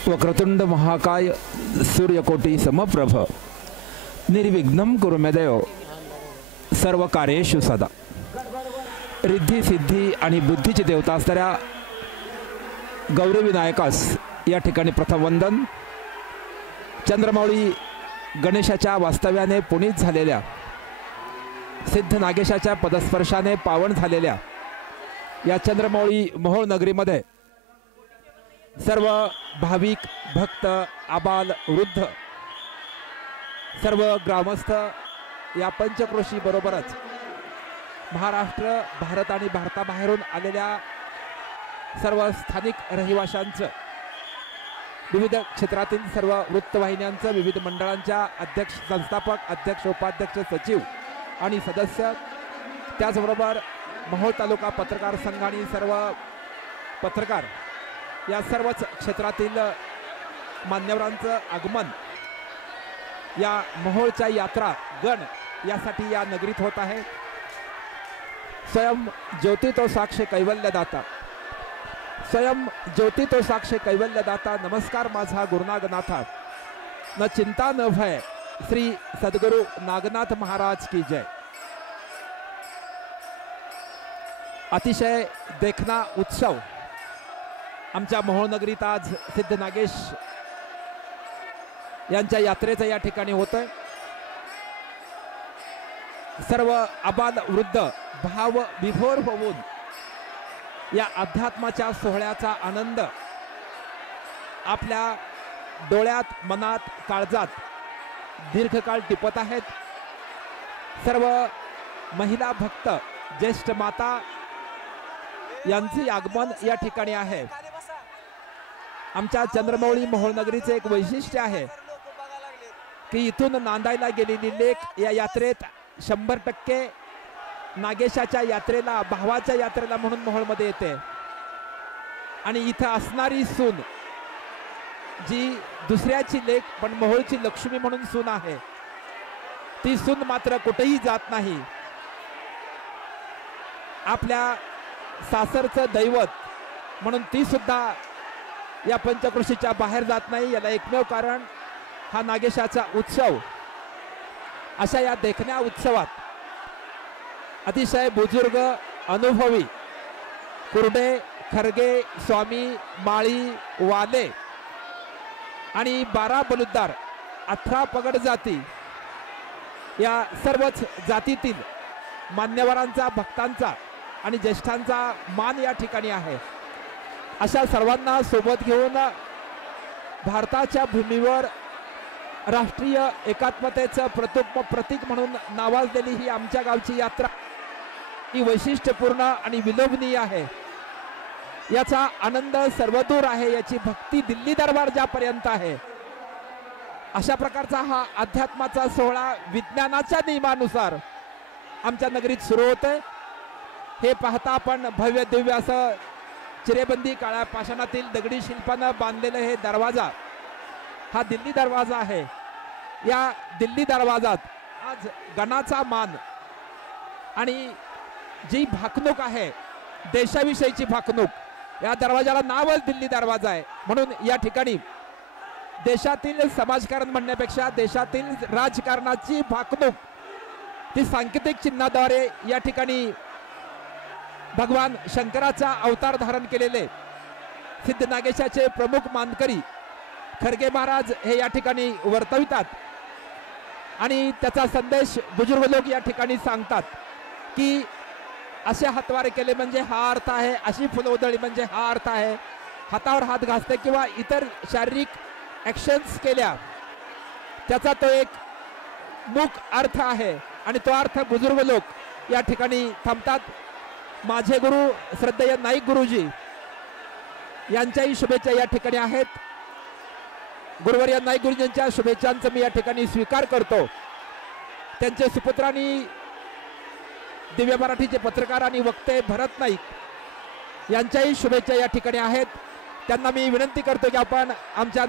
वक्रतुंड महाकाय सूर्यकोटी समप्रभ निर्विघ्नं कुरु मे देव सर्व कार्येषु सदा। रिद्धी सिद्धी आणि बुद्धीची देवता असणाऱ्या गौरी विनायकास या ठिकाणी प्रथम वंदन। चंद्रमौळी गणेशाच्या वास्तव्याने पुनीत झालेल्या, सिद्ध नागेशाच्या पदस्पर्शाने पावन झालेल्या या चंद्रमौळी मोहोळ नगरीमध्ये सर्व भाविक भक्त आबाल वृद्ध सर्व ग्रामस्थ या पंचक्रोशी बरोबरच महाराष्ट्र भारत आणि भारताबाहेरून आलेल्या सर्व स्थानिक रहिवाशांचं, विविध क्षेत्रातील सर्व वृत्तवाहिन्यांचं, विविध मंडळांच्या अध्यक्ष, संस्थापक, अध्यक्ष, उपाध्यक्ष, सचिव आणि सदस्य, त्याचबरोबर मोहोळ तालुका पत्रकार संघ आणि सर्व पत्रकार या सर्वच क्षेत्रातील मान्यवरांचं आगमन या मोहोळच्या यात्रा गण यासाठी या नगरीत होत आहे। स्वयं ज्योती तो साक्ष कैवल्यदाता, स्वयं ज्योती तो साक्ष कैवल्यदाता, नमस्कार माझा गुरुनागनाथा, न चिंता न भय, श्री सद्गुरु नागनाथ महाराज की जय। अतिशय देखना उत्सव आमच्या मोहोळ नगरीत आज सिद्ध नागेश यांच्या यात्रेचं या ठिकाणी होतंय। सर्व आबाल वृद्ध भाव विभोर होऊन या अध्यात्माच्या सोहळ्याचा आनंद आपल्या डोळ्यात, मनात, काळजात दीर्घकाळ टिपत आहेत। सर्व महिला भक्त, ज्येष्ठ माता यांचे आगमन या ठिकाणी आहे। आमच्या चंद्रमौळी मोहोळ नगरीचे एक वैशिष्ट्य आहे की इथून नांदायला गेलेली लेक या यात्रेत 100% नागेशाच्या यात्रेला, भावाच्या यात्रेला म्हणून मोहोळमध्ये येते। आणि इथं असणारी सून जी दुसऱ्याची लेक पण मोहोळची लक्ष्मी म्हणून सून आहे, ती सून मात्र कुठेही जात नाही। आपल्या सासरचं दैवत म्हणून ती सुद्धा या पंचक्रोशीच्या बाहेर जात नाही। याला एकमेव कारण हा नागेशाचा उत्सव। अशा या देखण्या उत्सवात अतिशय बुजुर्ग, अनुभवी कुर्डे, खरगे, स्वामी, माळी, वाले आणि 12 बलुतदार, 18 पगड जाती या सर्वच जातीतील मान्यवरांचा, भक्तांचा आणि ज्येष्ठांचा मान या ठिकाणी आहे। अशा सर्वांना सोबत घेऊन भारताच्या भूमीवर राष्ट्रीय एकात्मतेचं प्रतीक म्हणून नावाजलेली ही आमच्या गावची यात्रा ही वैशिष्ट्यपूर्ण आणि विलोभनीय आहे। याचा आनंद सर्वदूर आहे, याची भक्ती दिल्ली दरबार ज्यापर्यंत आहे। अशा प्रकारचा हा अध्यात्माचा सोहळा विज्ञानाच्या नियमानुसार आमच्या नगरीत सुरू होतोय। हे पाहता आपण भव्य दिव्य असं चिरेबंदी काळ्या पाषाणातील दगडी शिल्पानं बांधलेलं हे दरवाजा, हा दिल्ली दरवाजा आहे। या दिल्ली दरवाजात आज गणाचा मान आणि जी भाकणूक आहे, देशाविषयीची भाकणूक, या दरवाजाला नावच दिल्ली दरवाजा आहे। म्हणून या ठिकाणी देशातील समाजकारण म्हणण्यापेक्षा देशातील राजकारणाची भाकणूक ती सांकेतिक चिन्हाद्वारे या ठिकाणी भगवान शंकराचा अवतार धारण केलेले सिद्ध नागेशाचे प्रमुख मानकरी खरगे महाराज हे या ठिकाणी वर्तवितात आणि त्याचा संदेश बुजुर्ग लोक या ठिकाणी सांगतात की असे हातवारे केले म्हणजे हा अर्थ आहे, अशी फुलं उधळली म्हणजे हा अर्थ आहे, हातावर हात घासते किंवा इतर शारीरिक ॲक्शन्स केल्या त्याचा तो एक मूक अर्थ आहे आणि तो अर्थ बुजुर्ग लोक या ठिकाणी थांबतात। माझे गुरु श्रद्धेय नाईक गुरुजी यांच्याही शुभेच्छा या ठिकाणी आहेत। गुरुवर्य नाईक गुरुजींच्या शुभेच्छांचा मी या ठिकाणी स्वीकार करतो। त्यांचे सुपुत्रांनी दिव्य मराठीचे पत्रकार आणि वक्ते भरत नाईक यांच्याही शुभेच्छा या ठिकाणी आहेत। त्यांना मी विनंती करतो की आपण आमच्या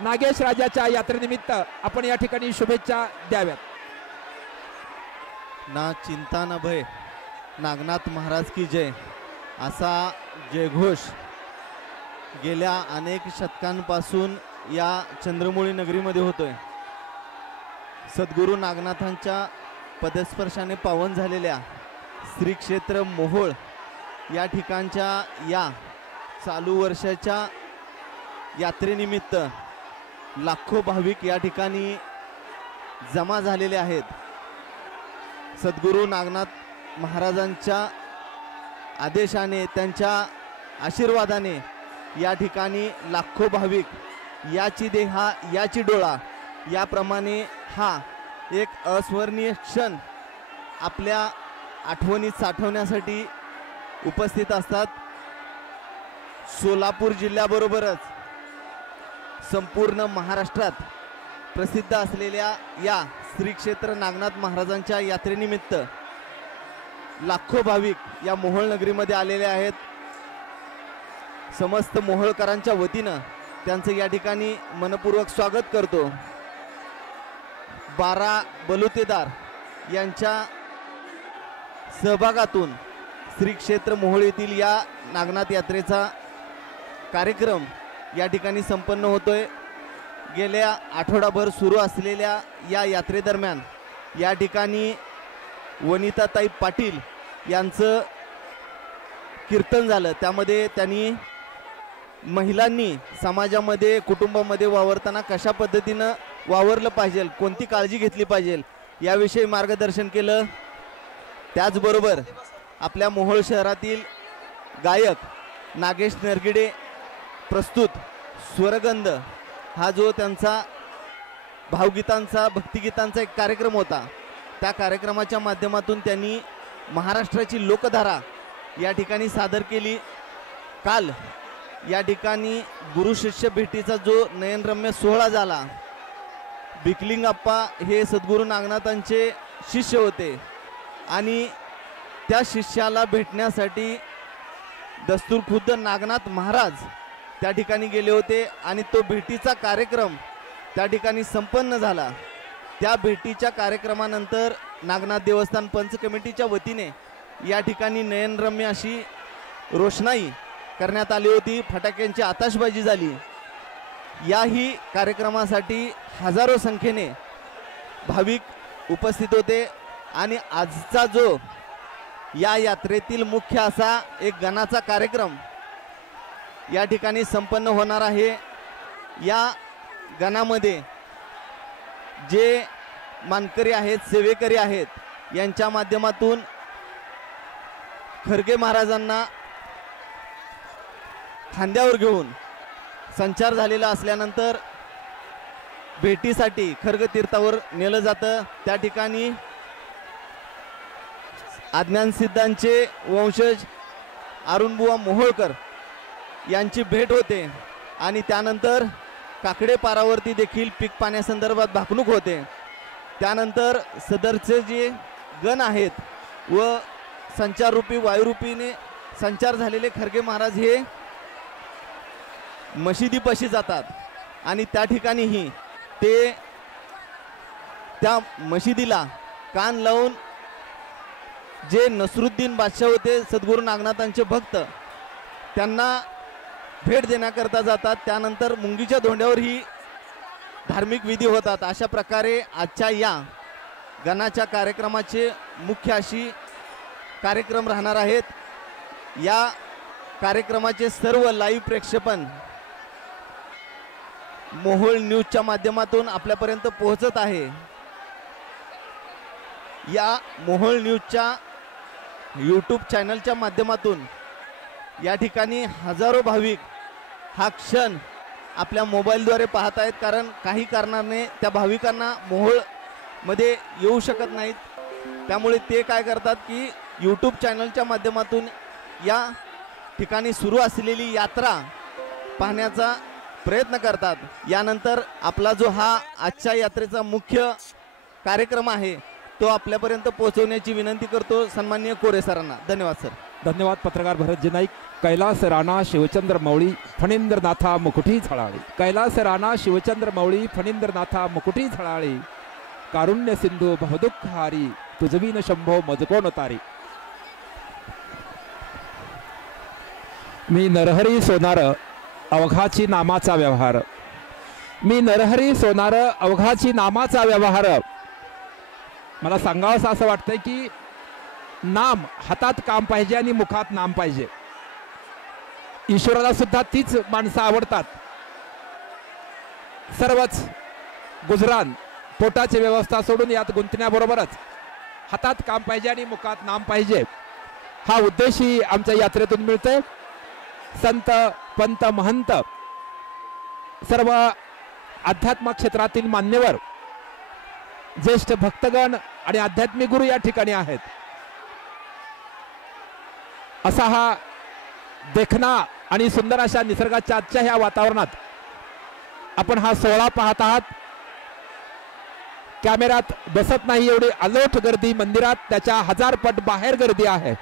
नागेश राजाच्या यात्रेनिमित्त आपण या ठिकाणी शुभेच्छा द्याव्यात। ना चिंता न भय, नागनाथ महाराज की जय असा जयघोष गेल्या अनेक शतकांपासून या चंद्रमौळी नगरीमध्ये होतोय। सद्गुरू नागनाथांच्या पदस्पर्शाने पावन झालेल्या श्री क्षेत्र मोहोळ या ठिकाणच्या या चालू वर्षाच्या यात्रेनिमित्त लाखो भाविक या ठिकाणी जमा झालेले आहेत। सद्गुरू नागनाथ महाराजांच्या आदेशाने, त्यांच्या आशीर्वादाने या ठिकाणी लाखो भाविक याची देहा याची डोळा याप्रमाणे हा एक अस्मरणीय क्षण आपल्या आठवणीत साठवण्यासाठी उपस्थित असतात। सोलापूर जिल्ह्याबरोबरच संपूर्ण महाराष्ट्रात प्रसिद्ध असलेल्या या श्री क्षेत्र नागनाथ महाराजांच्या यात्रेनिमित्त लाखो भाविक या मोहोळ नगरीमध्ये आलेले आहेत। समस्त मोहोळकरांच्या वतीनं त्यांचं या ठिकाणी मनपूर्वक स्वागत करतो। 12 बलुतेदार यांच्या सहभागातून श्री क्षेत्र मोहोळ येथील या नागनाथ यात्रेचा कार्यक्रम या ठिकाणी संपन्न होतोय। गेल्या आठवडाभर सुरू असलेल्या या यात्रेदरम्यान या ठिकाणी वनिताताई पाटील यांचं कीर्तन झालं। त्यामध्ये त्यांनी महिलांनी समाजामध्ये कुटुंबामध्ये वावरताना कशा पद्धतीनं वावरलं पाहिजे, कोणती काळजी घेतली पाहिजे याविषयी मार्गदर्शन केलं। त्याचबरोबर आपल्या मोहोळ शहरातील गायक नागेश नरगिडे प्रस्तुत स्वरगंध हा जो त्यांचा भावगीतांचा भक्तिगीतांचा एक कार्यक्रम होता, त्या कार्यक्रमाच्या माध्यमातून त्यांनी महाराष्ट्राची लोकधारा या ठिकाणी सादर केली। काल या ठिकाणी गुरु शिष्य भेटीचा जो नयनरम्य सोहळा झाला, बिकलिंग अप्पा हे सद्गुरू नागनाथांचे शिष्य होते आणि त्या शिष्याला भेटण्यासाठी दस्तूर खुद्द नागनाथ महाराज त्या ठिकाणी गेले होते आणि तो भेटीचा कार्यक्रम त्या ठिकाणी संपन्न झाला। त्या भेटीच्या कार्यक्रमानंतर नागनाथ देवस्थान पंच कमिटीच्या वतीने या ठिकाणी नयनरम्य अशी रोषणाई करण्यात आली होती, फटाक्यांची आताशबाजी झाली। याही कार्यक्रमासाठी हजारो संख्येने भाविक उपस्थित होते आणि आजचा जो या यात्रेतील मुख्य असा एक गणाचा कार्यक्रम या ठिकाणी संपन्न होणार आहे। या गणामध्ये जे मानकरी आहेत, सेवेकरी आहेत, यांच्या माध्यमातून खरगे महाराजांना खांद्यावर घेऊन संचार झालेला असल्यानंतर भेटीसाठी खर्ग तीर्थावर नेलं जातं। त्या ठिकाणी अज्ञान सिद्धांचे वंशज अरुणबुवा मोहोळकर यांची भेट होते आणि त्यानंतर काकडे पारावरती देखील पीक पाण्यासंदर्भात भाकणूक होते। त्यानंतर सदरचे जे गण आहेत व संचाररूपी वायुरूपीने संचार झालेले खरगे महाराज हे मशिदीपाशी जातात आणि त्या ठिकाणीही ते त्या मशिदीला कान लावून जे नसरुद्दीन बादशाह होते सद्गुरू नागनाथांचे भक्त, त्यांना भेट देण्याकरता जातात। त्यानंतर मुंगीच्या धोंड्यावर ही धार्मिक विधी होतात। अशा प्रकारे आजच्या या गणाच्या कार्यक्रमाचे मुख्य अशी कार्यक्रम राहणार आहेत। या कार्यक्रमाचे सर्व लाईव्ह प्रक्षेपण मोहोळ न्यूजच्या माध्यमातून आपल्यापर्यंत पोहोचत आहे। या मोहोळ न्यूजच्या यूट्यूब चॅनलच्या माध्यमातून या ठिकाणी हजारो भाविक हा क्षण आपल्या मोबाईलद्वारे पाहत आहेत, कारण काही कारणाने त्या भाविकांना मोहोळमध्ये येऊ शकत नाहीत। त्यामुळे ते काय करतात की यूट्यूब चॅनलच्या माध्यमातून या ठिकाणी सुरू असलेली यात्रा पाहण्याचा प्रयत्न करतात। यानंतर आपला जो हा आजच्या यात्रेचा मुख्य कार्यक्रम आहे तो आपल्यापर्यंत पोहोचवण्याची विनंती करतो सन्माननीय कोरे सरांना। धन्यवाद सर। धन्यवाद पत्रकार भरतजी नाईक। कैलास राणा शिवचंद्र मौळी फणींद्रनाथा मुकुटी झळाळी। कैलास राणा शिवचंद्र मौळी फणींद्रनाथा मुकुटी झळाळी। कारुण्य सिंधू बहुदुःख हारी तुझवीन शंभो मजकोण तारी। मी नरहरी सोनार अवघाची नामाचा व्यवहार. मी नरहरी सोनार अवघाची नामाचा व्यवहार. मला सांगावं असं वाटतंय की नाम हातात काम पाहिजे आणि मुखात नाम पाहिजे. ईश्वराला सुद्धा तीच माणसं आवडतात. सर्वच गुजरान पोटाची व्यवस्था सोडून यात गुंतण्याबरोबरच हातात काम पाहिजे आणि मुखात नाम पाहिजे, हा उद्देशही आमच्या यात्रेतून मिळतोय. संत पंत महंत सर्व आध्यात्मिक क्षेत्रातील मान्यवर ज्येष्ठ भक्तगण आणि आध्यात्मिक गुरु या ठिकाणी आहेत. असा हा देखणा आणि सुंदर अशा निसर्गाच्या आजच्या ह्या वातावरणात आपण हा सोहळा पाहत आहात. कॅमेऱ्यात बसत नाही एवढी अलोट गर्दी मंदिरात, त्याच्या 1000 पट बाहेर गर्दी आहे.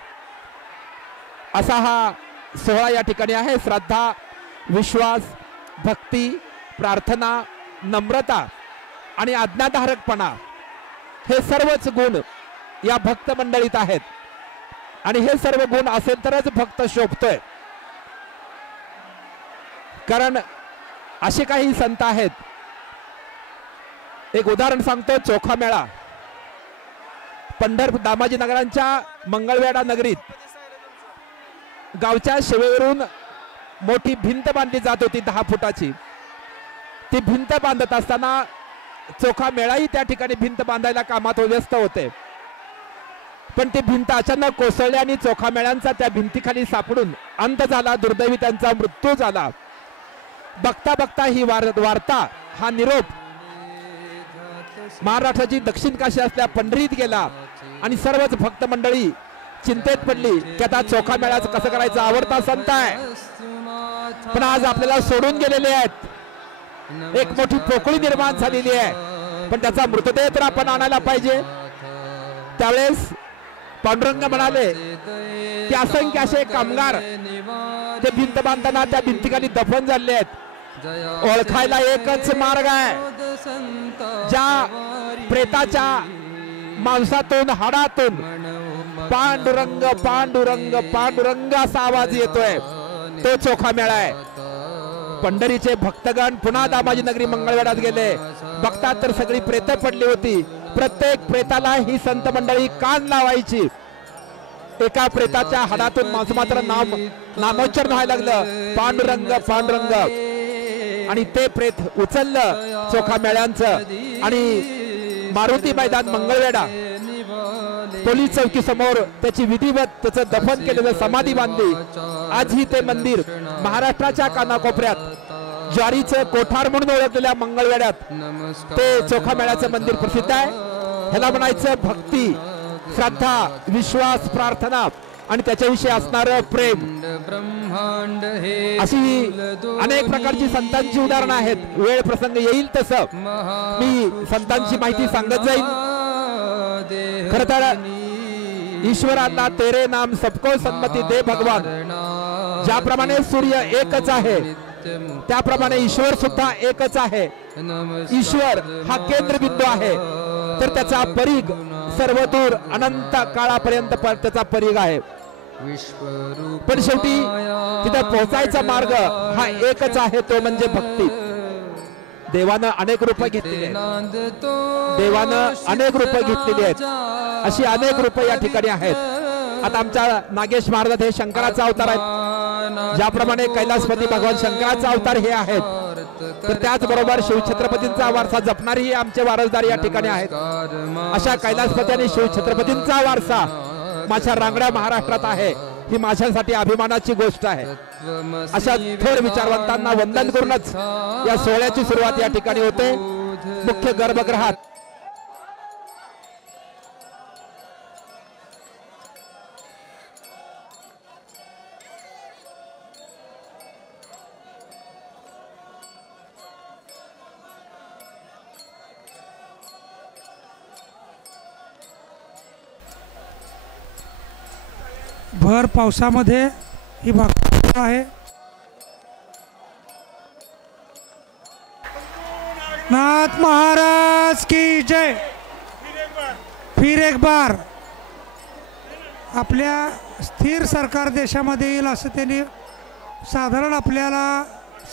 असा हा सोहळा या ठिकाणी आहे. श्रद्धा, विश्वास, भक्ती, प्रार्थना, नम्रता आणि आज्ञाधारकपणा हे सर्वच गुण या भक्त मंडळीत आहेत. आणि हे सर्व गुण असेल तरच भक्त शोभतोय. कारण असे काही संत आहेत. एक उदाहरण सांगतो. चोखा मेळा पंढरपूर दामाजी नगरांच्या मंगळवेढा नगरीत गावच्या शिवेवरून मोठी भिंत बांधली जात होती 10 फुटाची. ती भिंत बांधत असताना चोखा मेळाही त्या ठिकाणी भिंत बांधायला कामात व्यस्त होते. पण ती भिंत अचानक कोसळली आणि चोखा मेळ्यांचा त्या भिंतीखाली सापडून अंत झाला. दुर्दैवी त्यांचा मृत्यू झाला. बघता बघता ही वार्ता, हा निरोप महाराष्ट्राची दक्षिण काशी असल्या पंढरीत गेला आणि सर्वच भक्त मंडळी चिंतेत पडली की आता चोखा मेळ्याचं कसं करायचं. आवडता संत आहे पण आज आपल्याला सोडून गेलेले आहेत. एक मोठी पोकळी निर्माण झालेली आहे, पण त्याचा मृतदेह तर आपण आणायला पाहिजे. त्यावेळेस पांडुरंग म्हणाले की असंख्य असे कामगार ते भिंत बांधताना त्या भिंतीखाली दफन झाले आहेत. ओळखायला एकच मार्ग आहे. ज्या प्रेताच्या मांसातून हाडातून पांडुरंग पांडुरंग पांडुरंग असा आवाज येतोय, तो चोखा मेळा आहे. पंढरीचे भक्तगण पुन्हा दामाजी नगरी मंगळवेढ्यात गेले. बघतात तर सगळी प्रेत पडली होती. प्रत्येक प्रेताला ही संत मंडळी कान लावायची. एका प्रेताच्या हाडातून मांस मात्र नामोच्चारण व्हायला लागलं, पांडुरंग पांडुरंग. आणि ते प्रेत उचललं चोखा मेळ्यांचं आणि मारुती मैदान मंगळवेढा पोलीस चौकी समोर त्याची विधिवत त्याचं दफन केलेलं समाधी बांधली. आजही ते मंदिर महाराष्ट्राच्या कानाकोपऱ्यात ज्वारीचं कोठार म्हणून ओळखलेल्या मंगळवेढ्यात ते चोखा मेळ्याचं मंदिर प्रसिद्ध आहे. ह्याला म्हणायचं भक्ती, श्रद्धा, विश्वास, प्रार्थना आणि त्याच्याविषयी असणारं प्रेम. अशी अनेक प्रकारची संतांची उदाहरणं आहेत. वेळ प्रसंग येईल तसं मी संतांची माहिती सांगत जाईल. खर तर ईश्वरांना तेरे नाम सबको सन्मती दे भगवान. ज्याप्रमाणे सूर्य एकच आहे त्याप्रमाणे ईश्वर सुद्धा एकच आहे. ईश्वर हा केंद्रबिंदू आहे, तर त्याचा परीघ सर्वदूर अनंत काळापर्यंत त्याचा परीघ आहे. पण शेवटी तिथे पोहोचायचा मार्ग हा एकच आहे, तो म्हणजे भक्ती. देवानं अनेक रूप घेतलेली आहेत. देवानं अनेक रूप घेतलेली आहेत. अशी अनेक रूप या ठिकाणी आहेत. आता आमच्या नागेश महाराज हे शंकराचा अवतार आहेत. ज्याप्रमाणे कैलासपती भगवान शंकराचा अवतार हे आहेत, तर त्याचबरोबर शिवछत्रपतींचा वारसा जपणारी आमचे वारसदार या ठिकाणी आहेत. अशा कैलासपती आणि शिवछत्रपतींचा वारसा माझ्या रांगड्या महाराष्ट्रात आहे, ही माझ्यासाठी अभिमानाची गोष्ट आहे. अशा थोर विचारवंतांना वंदन करूनच या सोहळ्याची सुरुवात या ठिकाणी होते. मुख्य गर्भगृहात भर पावसामध्ये ही भक्त आहे. नाथ महाराज की जय. फिर एक बार. आपल्या स्थिर सरकार देशामध्ये येईल असं त्यांनी साधारण आपल्याला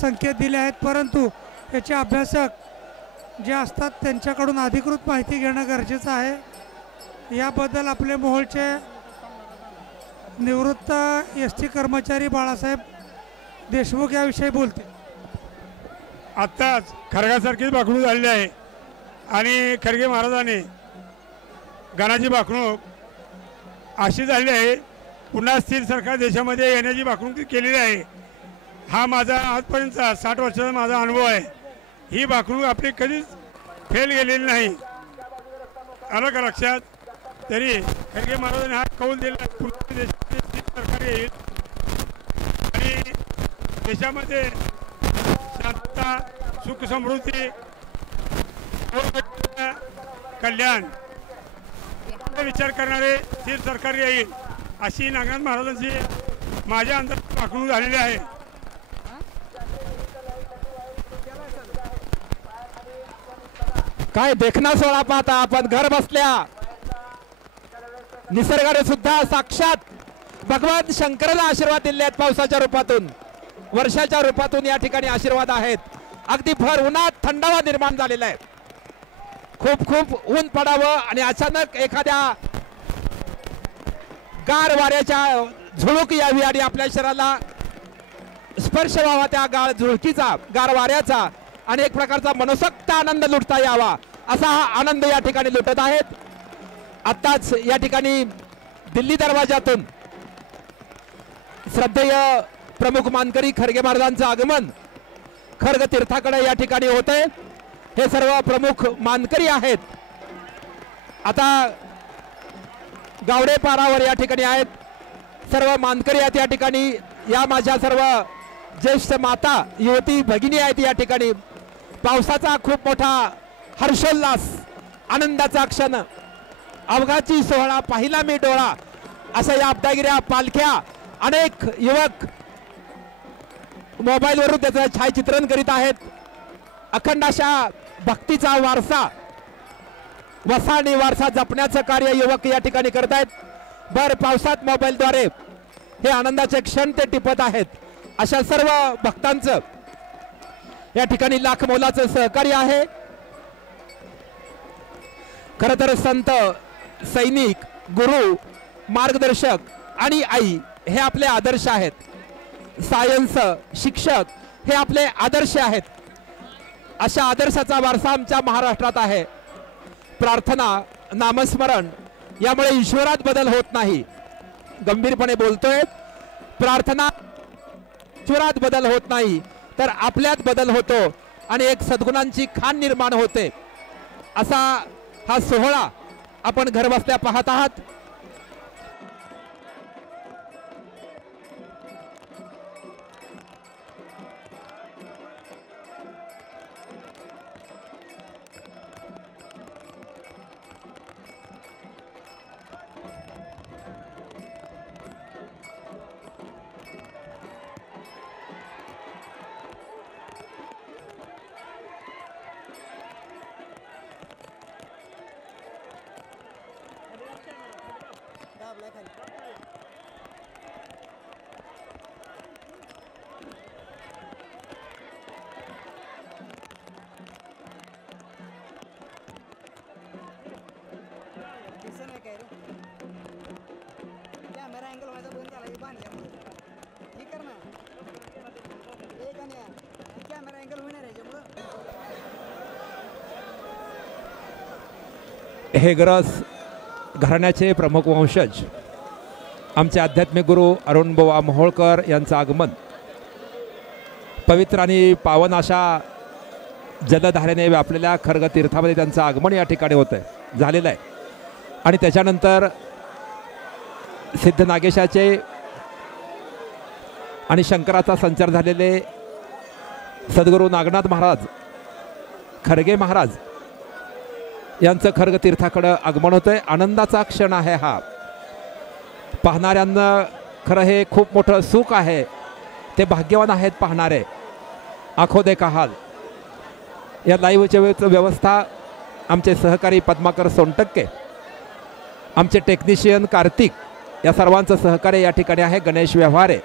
संकेत दिले आहेत, परंतु याचे अभ्यासक जे असतात त्यांच्याकडून अधिकृत माहिती घेणं गरजेचं आहे. याबद्दल आपले मोहोळचे निवृत्त ST कर्मचारी बाळासाहेब देशमुख याविषयी बोलतील. आत्ताच खरगासारखीच भाकणूक झालेली आहे आणि खरगे महाराजांनी गणाची भाकणूक अशी झाली आहे, पुन्हा स्थिर सरकार देशामध्ये येण्याची भाकणूक केलेली आहे. हा माझा आजपर्यंतचा 60 वर्षाचा माझा अनुभव आहे. ही भाकणूक आपली कधीच फेल गेलेली नाही. आलं का लक्षात? तरी खरगे महाराजांनी हा कौल दिला, पुन्हा देशामध्ये स्थिर सरकार येईल आणि देशामध्ये शांतता, सुख समृद्धी, कल्याण विचार करणारे स्थिर सरकार येईल अशी नागनाथ महाराजांची माझ्या अंतर्गत भाकणूक झालेली आहे. काय देखना सोहळा पाहता आपण घर बसल्या. निसर्गाने सुद्धा साक्षात भगवान शंकराला आशीर्वाद दिले आहेत. पावसाच्या रूपातून, वर्षाच्या रूपातून या ठिकाणी आशीर्वाद आहेत. अगदी भर उन्हात थंडावा निर्माण झालेला आहे. खूप खूप ऊन पडावं आणि अचानक एखाद्या गार वाऱ्याच्या झुळूक यावी आणि आपल्या शरीराला स्पर्श व्हावा त्या झुळकीचा, गार वाऱ्याचा आणि एक प्रकारचा मनसोक्त आनंद लुटता यावा असा हा आनंद या ठिकाणी लुटत आहेत. आत्ताच या ठिकाणी दिल्ली दरवाजातून श्रद्धेय प्रमुख मानकरी खरगे महाराजांचं आगमन खर्ग तीर्थाकडे या ठिकाणी होते. हे सर्व प्रमुख मानकरी आहेत. आता गावडे पारावर या ठिकाणी आहेत. सर्व मानकरी आहेत या ठिकाणी. या माझ्या सर्व ज्येष्ठ माता, युवती भगिनी आहेत या ठिकाणी. पावसाचा खूप मोठा हर्षोल्लास, आनंदाचा क्षण, अवघाची सोहळा पाहिला मी डोळा अशा या अब्दागिऱ्या पालख्या अनेक युवक मोबाईलवरून त्याचं छायाचित्रण करीत आहेत. अखंड अशा भक्तीचा वारसा, वसाणी वारसा जपण्याचं कार्य युवक या ठिकाणी करत आहेत. भर पावसात मोबाईलद्वारे हे आनंदाचे क्षण ते टिपत आहेत. अशा सर्व भक्तांचं या ठिकाणी लाख मोलाचं सहकार्य आहे. खरं तर संत, सैनिक, गुरु, मार्गदर्शक आणि आई हे आपले आदर्श आहेत. सायन्स शिक्षक हे आपले आदर्श आहेत. अशा आदर्शाचा वारसा आमच्या महाराष्ट्रात आहे. प्रार्थना, नामस्मरण यामुळे ईश्वरात बदल होत नाही. गंभीरपणे बोलतोय. प्रार्थना ईश्वरात बदल होत नाही तर आपल्यात बदल होतो आणि एक सद्गुणांची खाण निर्माण होते. असा हा सोहळा आपण घर बसल्या पाहत आहात. हे ग्रस घराण्याचे प्रमुख वंशज आमचे आध्यात्मिक गुरु अरुणबुवा मोहोळकर यांचं आगमन पवित्र आणि पावन अशा जलधारेने व्यापलेल्या खर्ग तीर्थामध्ये त्यांचं आगमन या ठिकाणी होतं आहे, झालेलं आहे. आणि त्याच्यानंतर सिद्ध नागेशाचे आणि शंकराचा संचार झालेले सद्गुरू नागनाथ महाराज खरगे महाराज यांचं खर्ग तीर्थाकडं आगमन होतंय. आनंदाचा क्षण आहे हा. पाहणाऱ्यांना खरं हे खूप मोठं सुख आहे. ते भाग्यवान आहेत पाहणारे. आखो देखा हाल या लाईव्हच्या व्यवस्था आमचे सहकारी पद्माकर सोनटक्के, आमचे टेक्निशियन कार्तिक या सर्वांचं सहकार्य या ठिकाणी आहे. गणेश व्यवहारे,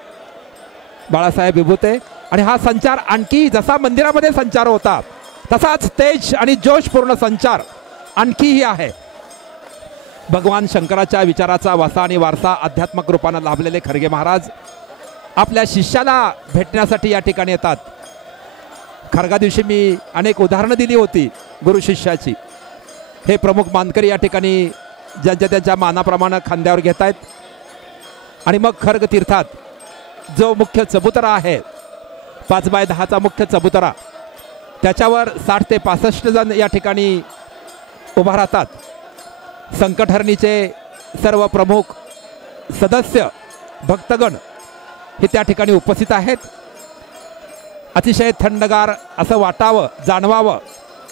बाळासाहेब विभूते आणि हा संचार आणखी जसा मंदिरामध्ये संचार होता तसाच तेज आणि जोशपूर्ण संचार आणखीही आहे. भगवान शंकराच्या विचाराचा वसा आणि वारसा आध्यात्मिक रूपाने लाभलेले खरगे महाराज आपल्या शिष्याला भेटण्यासाठी या ठिकाणी येतात. खरगा दिवशी मी अनेक उदाहरणं दिली होती गुरु शिष्याची. हे प्रमुख मानकरी या ठिकाणी ज्यांच्या त्यांच्या मानाप्रमाणे खांद्यावर घेत आहेत आणि मग खर्ग तीर्थात जो मुख्य चबुतरा आहे 5x10चा मुख्य चबुतरा त्याच्यावर 60 ते 65 जण या ठिकाणी उभा राहतात. संकटहरणीचे सर्व प्रमुख सदस्य भक्तगण हे त्या ठिकाणी उपस्थित आहेत. अतिशय थंडगार असं वाटावं जाणवावं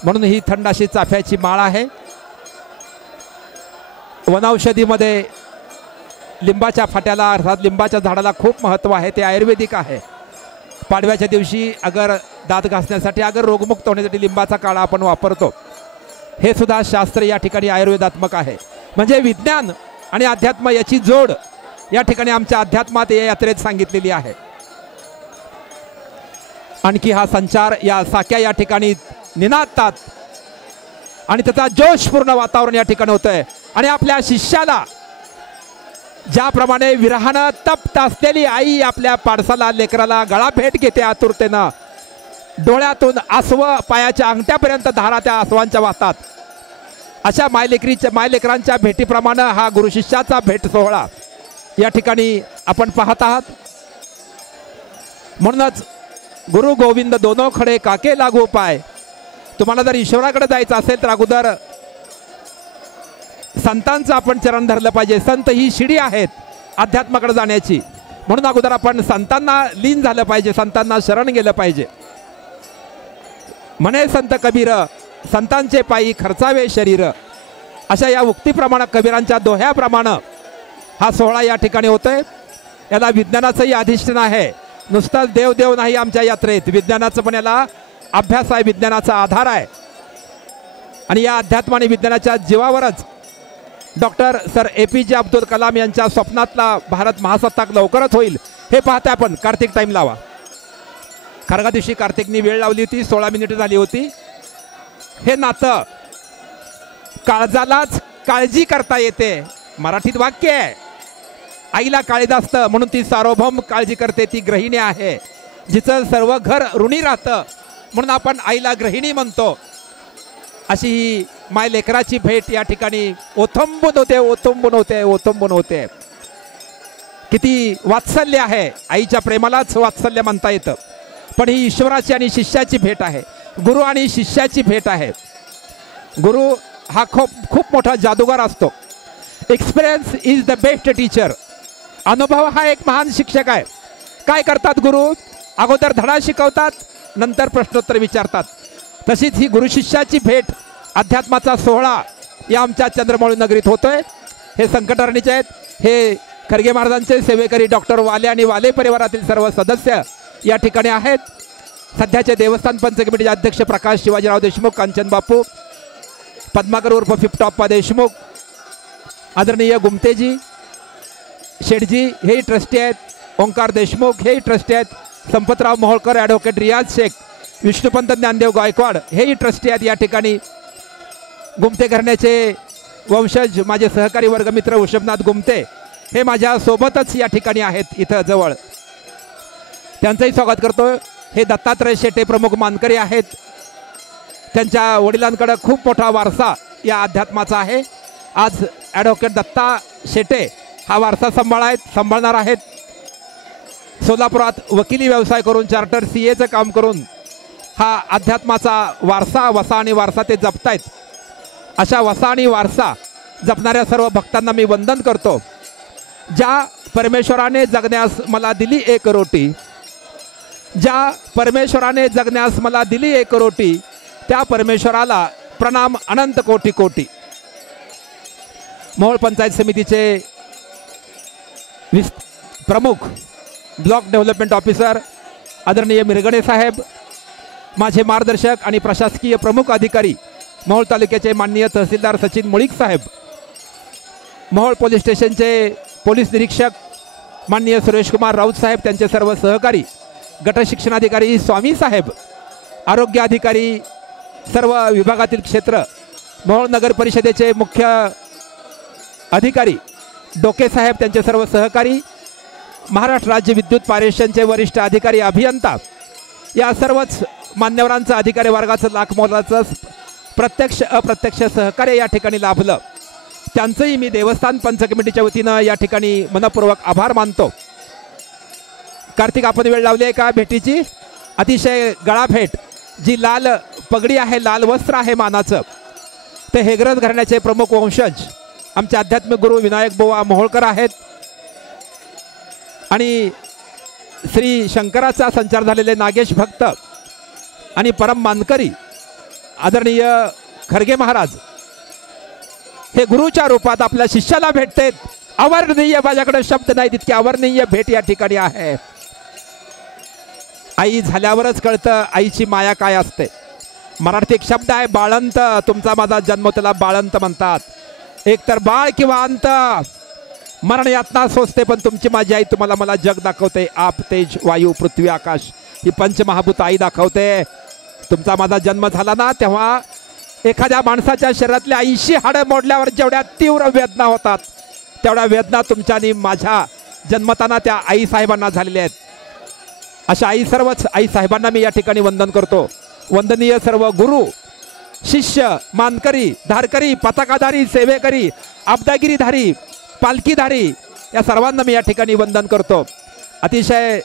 म्हणून ही थंड अशी चाफ्याची माळ आहे. वनौषधीमध्ये लिंबाच्या फाट्याला अर्थात लिंबाच्या झाडाला खूप महत्त्व आहे. ते आयुर्वेदिक आहे. पाडव्याच्या दिवशी अगर दात घासण्यासाठी अगर रोगमुक्त होण्यासाठी लिंबाचा काढा आपण वापरतो. हे सुद्धा शास्त्र या ठिकाणी आयुर्वेदात्मक आहे. म्हणजे विज्ञान आणि अध्यात्म याची जोड या ठिकाणी आमच्या अध्यात्मात या यात्रेत सांगितलेली आहे. आणखी हा संचार या साक्या या ठिकाणी निनादतात आणि त्याचा जोशपूर्ण वातावरण या ठिकाणी होतंय. आणि आपल्या शिष्याला ज्याप्रमाणे विरहानं तप्त असलेली आई आपल्या पाडसाला लेकराला गळा भेट घेते आतुरतेनं, डोळ्यातून आसव पायाच्या अंगठ्यापर्यंत धारा त्या आसवांच्या वाहतात, अशा मायलेकरांच्या भेटीप्रमाणे हा गुरु शिष्याचा भेट सोहळा या ठिकाणी आपण पाहत आहात. म्हणूनच गुरु गोविंद दोनो खडे काके लागू पाय. तुम्हाला जर ईश्वराकडे जायचं असेल तर अगोदर संतांचं आपण चरण धरलं पाहिजे. संत ही शिडी आहेत अध्यात्माकडे जाण्याची. म्हणून अगोदर आपण संतांना लीन झालं पाहिजे, संतांना शरण गेलं पाहिजे. म्हणे संत कबीर संतांचे पायी खर्चावे शरीर. अशा या उक्तीप्रमाणे कबीरांच्या दोह्याप्रमाणे हा सोहळा या ठिकाणी होतोय. याला विज्ञानाचंही अधिष्ठान आहे. नुसताच देव देव नाही आमच्या यात्रेत, विज्ञानाचं पण याला अभ्यास आहे, विज्ञानाचा आधार आहे. आणि या अध्यात्म आणि विज्ञानाच्या जीवावरच doctor sir APJ Abdul Kalam यांच्या स्वप्नातला भारत महासत्ताक लवकरच होईल हे पाहता आपण. कार्तिक टाईम लावा. खरगा दिवशी कार्तिकनी वेळ लावली होती, 16 मिनिटं झाली होती. हे नातं काळजालाच काळजी करता येते. मराठीत वाक्य आहे, आईला काळीज असतं म्हणून ती सार्वभौम काळजी करते. ती गृहिणी आहे जिचं सर्व घर ऋणी राहतं म्हणून आपण आईला गृहिणी म्हणतो. अशी ही माय लेकराची भेट या ठिकाणी ओथंबून होते, ओथंबून होते, ओथंबून होते. किती वात्सल्य आहे. आईच्या प्रेमालाच वात्सल्य म्हणता येतं. पण ही ईश्वराची आणि शिष्याची भेट आहे. गुरु आणि शिष्याची भेट आहे. गुरु हा खूप मोठा जादूगार असतो. Experience is the best teacher. अनुभव हा एक महान शिक्षक आहे. काय करतात गुरु? अगोदर धडा शिकवतात, नंतर प्रश्नोत्तर विचारतात. तशीच ही गुरु शिष्याची भेट अध्यात्माचा सोहळा या आमच्या चंद्रमौळी नगरीत होतोय. हे संकटहरणीचे आहेत. हे खरगे महाराजांचे सेवेकरी डॉक्टर वाले आणि वाले परिवारातील सर्व सदस्य या ठिकाणी आहेत. सध्याचे देवस्थान पंच कमिटीचे अध्यक्ष प्रकाश शिवाजीराव देशमुख, कांचन बापू, पद्माकर उर्फ फिफ्टॉप्पा देशमुख, आदरणीय गुमतेजी शेठजी हेही ट्रस्टी आहेत. ओंकार देशमुख हेही ट्रस्टी आहेत. संपतराव मोहोळकर, ॲडव्होकेट रियाज शेख, विष्णुपंत ज्ञानदेव गायकवाड हेही ट्रस्टी आहेत. या ठिकाणी गुमते घराण्याचे वंशज माझे सहकारी वर्गमित्र वृषभनाथ गुमते हे माझ्या सोबतच या ठिकाणी आहेत इथं जवळ. त्यांचंही स्वागत करतो. हे दत्तात्रय शेटे प्रमुख मानकरी आहेत. त्यांच्या वडिलांकडे खूप मोठा वारसा या अध्यात्माचा आहे. आज ॲडव्होकेट दत्ता शेटे हा वारसा सांभाळणार आहेत. सोलापुरात वकिली व्यवसाय करून चार्टर CAचं काम करून हा अध्यात्माचा वारसा, वसा आणि वारसा ते जपतायत. अशा वसा आणि वारसा जपणाऱ्या सर्व भक्तांना मी वंदन करतो. ज्या परमेश्वराने जगण्यास मला दिली एक रोटी, ज्या परमेश्वराने जगण्यास मला दिली एक रोटी, त्या परमेश्वराला प्रणाम अनंत कोटी कोटी. मोहोळ पंचायत समितीचे प्रमुख ब्लॉक डेव्हलपमेंट ऑफिसर आदरणीय मिरगणे साहेब, माझे मार्गदर्शक आणि प्रशासकीय प्रमुख अधिकारी मोहोळ तालुक्याचे माननीय तहसीलदार सचिन मुळीक साहेब, मोहोळ पोलीस स्टेशनचे पोलीस निरीक्षक माननीय सुरेश कुमार राऊत साहेब, त्यांचे सर्व सहकारी गट शिक्षणाधिकारी स्वामी साहेब, आरोग्य अधिकारी, सर्व विभागातील क्षेत्र, मोहोळ नगर परिषदेचे मुख्य अधिकारी डोके साहेब, त्यांचे सर्व सहकारी, महाराष्ट्र राज्य विद्युत पारेषणचे वरिष्ठ अधिकारी, अभियंता, या सर्वच मान्यवरांचं अधिकारी वर्गाचं लाख मोलाचं प्रत्यक्ष अप्रत्यक्ष सहकार्य या ठिकाणी लाभलं. त्यांचंही मी देवस्थान पंच कमिटीच्या वतीनं या ठिकाणी मनपूर्वक आभार मानतो. कार्तिक, आपण वेळ लावली आहे का भेटीची? अतिशय गळाभेट, जी लाल पगडी आहे, लाल वस्त्र आहे मानाचं, ते हेगरज घराण्याचे प्रमुख वंशज आमचे आध्यात्मिक गुरु विनायक बुवा मोहोळकर आहेत. आणि श्री शंकराचा संचार झालेले नागेश भक्त आणि परम मानकरी आदरणीय खरगे महाराज हे गुरुच्या रूपात आपल्या शिष्याला भेटतेत. अवर्णनीय, माझ्याकडे शब्द नाही तितकी अवर्णनीय भेट या ठिकाणी आहे. आई झाल्यावरच कळतं आईची माया काय असते. मराठीत एक शब्द आहे बाळंत, तुमचा माझा जन्म त्याला बाळंत म्हणतात. एक तर बाळ किंवा अंत, मरण यातना सोसते, पण तुमची माझी आई तुम्हाला मला जग दाखवते. आप, तेज, वायू, पृथ्वी, आकाश ही पंचमहाभूत आई दाखवते. तुमचा माझा जन्म झाला ना, तेव्हा एखाद्या माणसाच्या शरीरातल्या 80 हाडं मोडल्यावर जेवढ्या तीव्र वेदना होतात, तेवढ्या वेदना तुमच्या आणि माझ्या जन्मताना त्या आई साहेबांना झालेल्या आहेत. अशा सर्वच आई साहेबांना मी या ठिकाणी वंदन करतो. वंदनीय सर्व गुरु, शिष्य, मानकरी, धारकरी, पताकाधारी, सेवेकरी, आपदागिरीधारी, पालखीधारी, या सर्वांना मी या ठिकाणी वंदन करतो. अतिशय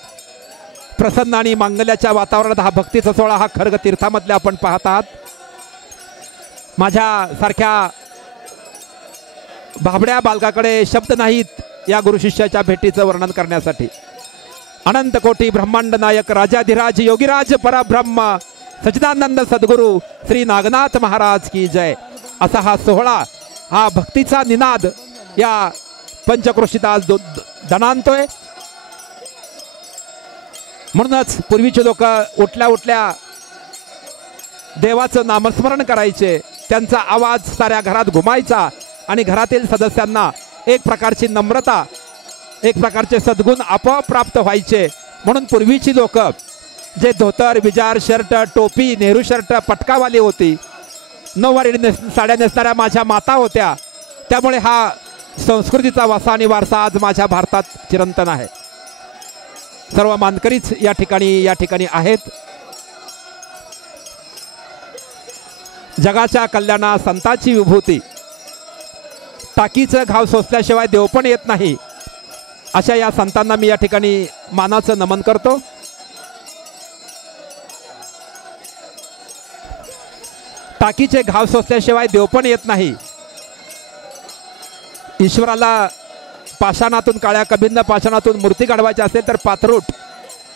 प्रसन्न आणि मांगल्याच्या वातावरणात हा भक्तीचा सोहळा हा खर्ग तीर्थामधल्या आपण पाहत आहात. माझ्यासारख्या भाबड्या बालकाकडे शब्द नाहीत या गुरुशिष्याच्या भेटीचं वर्णन करण्यासाठी. अनंत कोटी ब्रह्मांड नायक राजाधिराज योगीराज परब्रह्म सच्चिदानंद सद्गुरु श्री नागनाथ महाराज की जय असा हा सोहळा, हा भक्तीचा निनाद या पंचक्रोशीत आज दणाणतोय. म्हणूनच पूर्वीचे लोक उठल्या उठल्या देवाचं नामस्मरण करायचे, त्यांचा आवाज साऱ्या घरात घुमायचा आणि घरातील सदस्यांना एक प्रकारची नम्रता, एक प्रकारचे सद्गुण आपोआप प्राप्त व्हायचे. म्हणून पूर्वीची लोक जे धोतर, विजार, शर्ट, टोपी, नेहरू शर्ट, पटकावाली होती, नऊवारी साड्या नेसणाऱ्या माझ्या माता होत्या. त्यामुळे हा संस्कृतीचा वासा आणि वारसा आज माझ्या भारतात चिरंतन आहे. सर्व मानकरीच या ठिकाणी आहेत. जगाच्या कल्याणा संताची विभूती, टाकीचं घाव सोसल्याशिवाय देव पण येत नाही, अशा या संतांना मी या ठिकाणी मानाचं नमन करतो. टाकीचे घाव सोसल्याशिवाय देव पण येत नाही. ईश्वराला पाषाणातून, काळ्या कभिन्न पाषाणातून मूर्ती काढवायची असेल तर पाथरूट,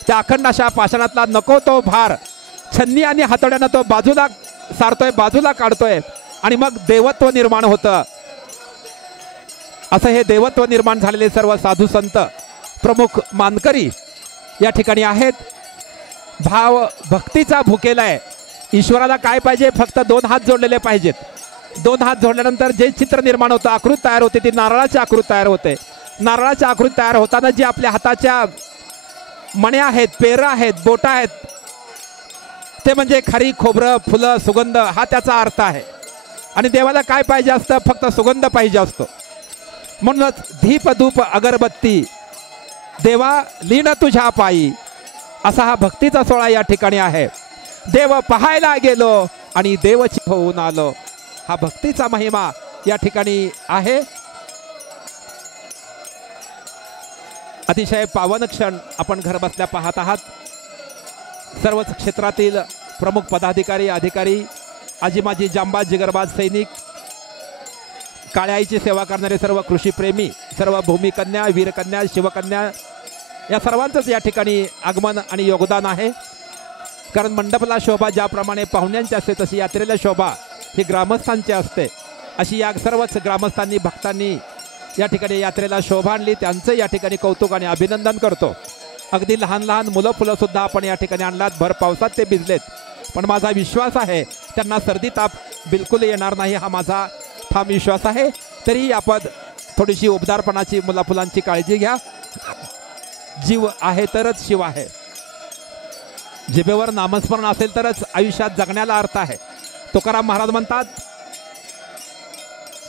त्या अखंड अशा पाषाणातला नको तो भार छन्नी आणि हातोड्यानं तो बाजूला सारतोय, बाजूला काढतोय आणि मग देवत्व निर्माण होतं. असं हे देवत्व निर्माण झालेले सर्व साधू संत, प्रमुख मानकरी या ठिकाणी आहेत. भाव भक्तीचा भुकेला आहे. ईश्वराला काय पाहिजे? फक्त 2 हात जोडलेले पाहिजेत. 2 हात जोडल्यानंतर जे चित्र निर्माण होतं, आकृती तयार होते, ती नारळाची आकृती तयार होते. नारळाची आकृती तयार होताना जी आपल्या हाताच्या मण्या आहेत, पेरं आहेत, बोटं आहेत, ते म्हणजे खरी, खोबरं, फुलं, सुगंध, हा त्याचा अर्थ आहे. आणि देवाला काय पाहिजे असतं? फक्त सुगंध पाहिजे असतो. म्हणूनच धीप, धूप, अगरबत्ती, देवा लीन तुझ्या पायी, असा हा भक्तीचा सोहळा या ठिकाणी आहे. देव पाहायला गेलो आणि देवची होऊन आलो, हा भक्तीचा महिमा या ठिकाणी आहे. अतिशय पावन क्षण आपण घर बसल्या पाहत आहात. सर्वच क्षेत्रातील प्रमुख पदाधिकारी, अधिकारी, आजी माजी जांबाज, जिगरबाज सैनिक, काळ्या आईची सेवा करणारे सर्व कृषीप्रेमी, सर्व भूमिकन्या, वीरकन्या, शिवकन्या, या सर्वांचंच या ठिकाणी आगमन आणि योगदान आहे. कारण मंडपला शोभा ज्याप्रमाणे पाहुण्यांची असते, तशी यात्रेला शोभा ही ग्रामस्थांची असते. अशी या सर्वच ग्रामस्थांनी, भक्तांनी या ठिकाणी यात्रेला शोभा आणली. त्यांचं या ठिकाणी कौतुक आणि अभिनंदन करतो. अगदी लहान लहान मुलं फुलं सुद्धा आपण या ठिकाणी आणलात. भर पावसात ते भिजलेत, पण माझा विश्वास आहे त्यांना सर्दी ताप बिलकुल येणार नाही, हा माझा ठाम विश्वास आहे. तरीही आपण थोडीशी उबदारपणाची, मुलाफुलांची काळजी घ्या. जीव आहे तरच शिव आहे. जिभेवर नामस्मरण असेल तरच आयुष्यात जगण्याला अर्थ आहे. तुकाराम महाराज म्हणतात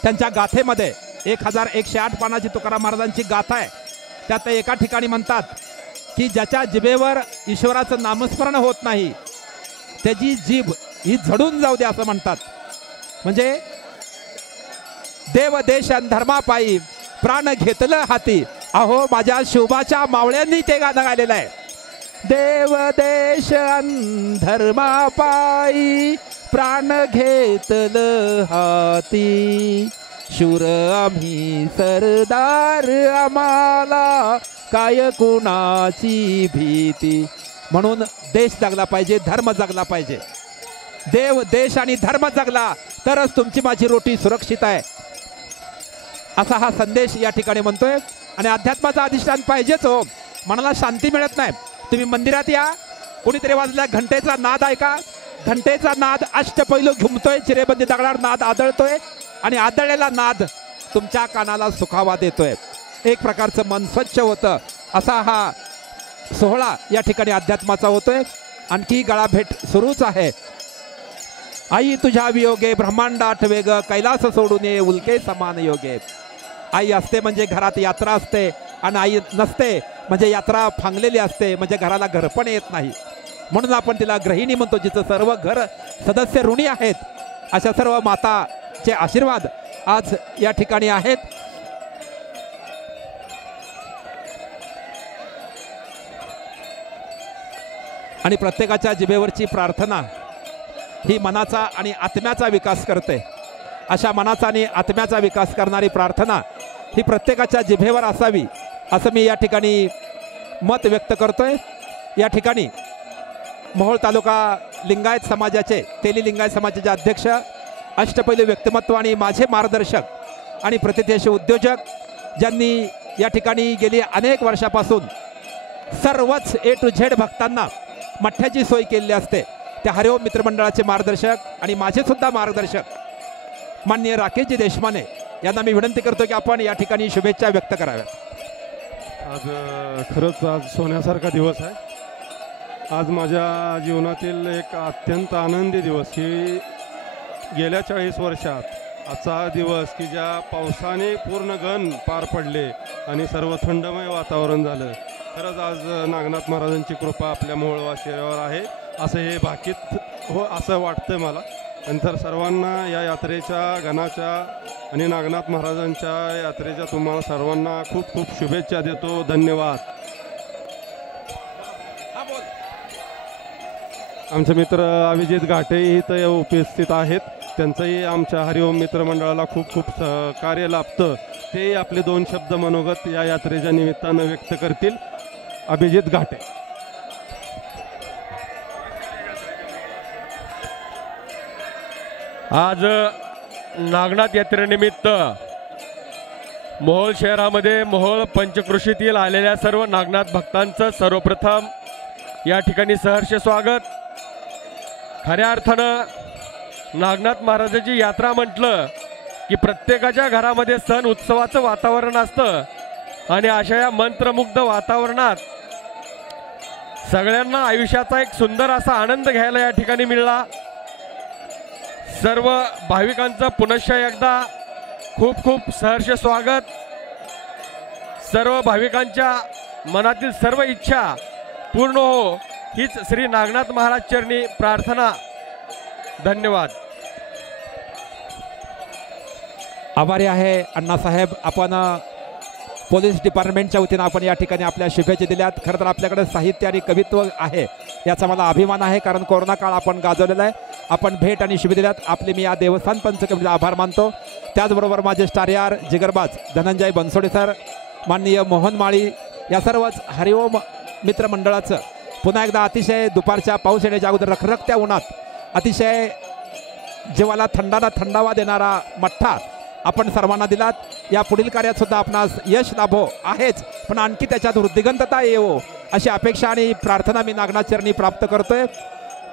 त्यांच्या गाथेमध्ये 1108 पानाची तुकाराम महाराजांची गाथा आहे. त्यात एका ठिकाणी म्हणतात की ज्याच्या जिभेवर ईश्वराचं नामस्मरण होत नाही त्याची जीभ ही झडून जाऊ दे असं म्हणतात. म्हणजे देव देश आणि धर्मापायी प्राण घेतलं हाती. अहो माझ्या शिवबाच्या मावळ्यांनी ते गाणं गायलेलं आहे. देव देश आणि धर्मापायी प्राण घेतलं हाती. शूर आम्ही सरदार आम्हाला काय कुणाची भीती. म्हणून देश जगला पाहिजे, धर्म जगला पाहिजे. देव देश आणि धर्म जगला तरच तुमची माझी रोटी सुरक्षित आहे असा हा संदेश या ठिकाणी म्हणतोय. आणि अध्यात्माचा अधिष्ठान पाहिजेच हो. मनाला शांती मिळत नाही. तुम्ही मंदिरात या, कोणीतरी वाजल्या घंटेचा नाद ऐका. घंटेचा नाद अष्टपैलू घुमतोय, चिरेबंदी दगडावर नाद आदळतोय आणि आदळलेला नाद तुमच्या कानाला सुखावा देतोय. एक प्रकारचं मन स्वच्छ होतं. असा हा सोहळा या ठिकाणी अध्यात्माचा होतोय. आणखी गळाभेट सुरूच आहे. आई तुझ्या वियोगे ब्रह्मांड आठवे ग, कैलास सोडून ये उल्के समान योगे. आई असते म्हणजे घरात यात्रा असते आणि आई नसते म्हणजे यात्रा फांगलेली असते, म्हणजे घराला घर पण येत नाही. म्हणून आपण तिला गृहिणी म्हणतो, जिचं सर्व घर सदस्य ऋणी आहेत. अशा सर्व माताचे आशीर्वाद आज या ठिकाणी आहेत. आणि प्रत्येकाच्या जिभेवरची प्रार्थना ही मनाचा आणि आत्म्याचा विकास करते. अशा मनाचा आणि आत्म्याचा विकास करणारी प्रार्थना ही प्रत्येकाच्या जिभेवर असावी असं मी या ठिकाणी मत व्यक्त करतोय. या ठिकाणी मोहोळ तालुका लिंगायत समाजाचे, तेली लिंगायत समाजाचे अध्यक्ष, अष्टपैलू व्यक्तिमत्व आणि माझे मार्गदर्शक आणि प्रतिथेश उद्योजक, ज्यांनी या ठिकाणी गेली अनेक वर्षापासून सर्वच A to Z भक्तांना मठ्याची सोय केलेली असते, त्या हरिओम मित्रमंडळाचे मार्गदर्शक आणि माझे सुद्धा मार्गदर्शक माननीय राकेशजी देशमाने यांना मी विनंती करतो की आपण या ठिकाणी शुभेच्छा व्यक्त कराव्यात. खरंच आज सोन्यासारखा दिवस आहे. आज माझ्या जीवनातील एक अत्यंत आनंदी दिवस की गेल्या 40 वर्षात आजचा दिवस की ज्या पावसाने पूर्ण गण पार पडले आणि सर्व थंडमय वातावरण झालं. खरंच आज नागनाथ महाराजांची कृपा आपल्या मोहोळवासियांवर आहे असं हे भाकीत हो असं वाटतं मला. नंतर सर्वांना या यात्रेच्या गणाच्या आणि नागनाथ महाराजांच्या यात्रेच्या तुम्हाला सर्वांना खूप खूप शुभेच्छा देतो. धन्यवाद. आमचे मित्र अभिजित घाटे इथं उपस्थित आहेत. त्यांचंही आमच्या हरिओम मित्रमंडळाला खूप खूप कार्य लाभतं. ते आपले 2 शब्द मनोगत या यात्रेच्या निमित्तानं व्यक्त करतील. अभिजित घाटे. आज नागनाथ यात्रेनिमित्त मोहोळ शहरामध्ये मोहोळ पंचक्रोशीतील आलेल्या सर्व नागनाथ भक्तांचं सर्वप्रथम या ठिकाणी सहर्ष स्वागत. खऱ्या अर्थानं नागनाथ महाराजांची यात्रा म्हटलं की प्रत्येकाच्या घरामध्ये सण उत्सवाचं वातावरण असतं आणि अशा या मंत्रमुग्ध वातावरणात सगळ्यांना आयुष्याचा एक सुंदर असा आनंद घ्यायला या ठिकाणी मिळाला. सर्व भाविकांचं पुनश्च एकदा खूप खूप सहर्ष स्वागत. सर्व भाविकांच्या मनातील सर्व इच्छा पूर्ण हो हीच श्री नागनाथ महाराज चरणी प्रार्थना. धन्यवाद. आभारी आहे अण्णासाहेब. आपण पोलीस डिपार्टमेंटच्या वतीनं आपण या ठिकाणी आपल्या शुभेच्छा दिल्यात. खरं तर आपल्याकडे साहित्य आणि कवित्व आहे याचा मला अभिमान आहे, कारण कोरोना काळ आपण गाजवलेला आहे. आपण भेट आणि शुभेच्छा दिल्यात. आपले मी या देवस्थान पंच कमिटीचा आभार मानतो. त्याचबरोबर माझे स्टार यार जिगरबाज धनंजय बनसोडे सर, माननीय मोहन माळी, या सर्वच हरिओम मित्रमंडळाचं पुन्हा एकदा अतिशय दुपारच्या पाऊस येण्याच्या अगोदर रखरखत्या उन्हात अतिशय जीवाला थंडावा देणारा मठ्ठा आपण सर्वांना दिलात. या पुढील कार्यात सुद्धा आपणास यश लाभो आहेच, पण आणखी त्याच्यात वृद्धिगंतता येवो अशी अपेक्षा आणि प्रार्थना मी नागनाथ चरणी प्राप्त करतोय.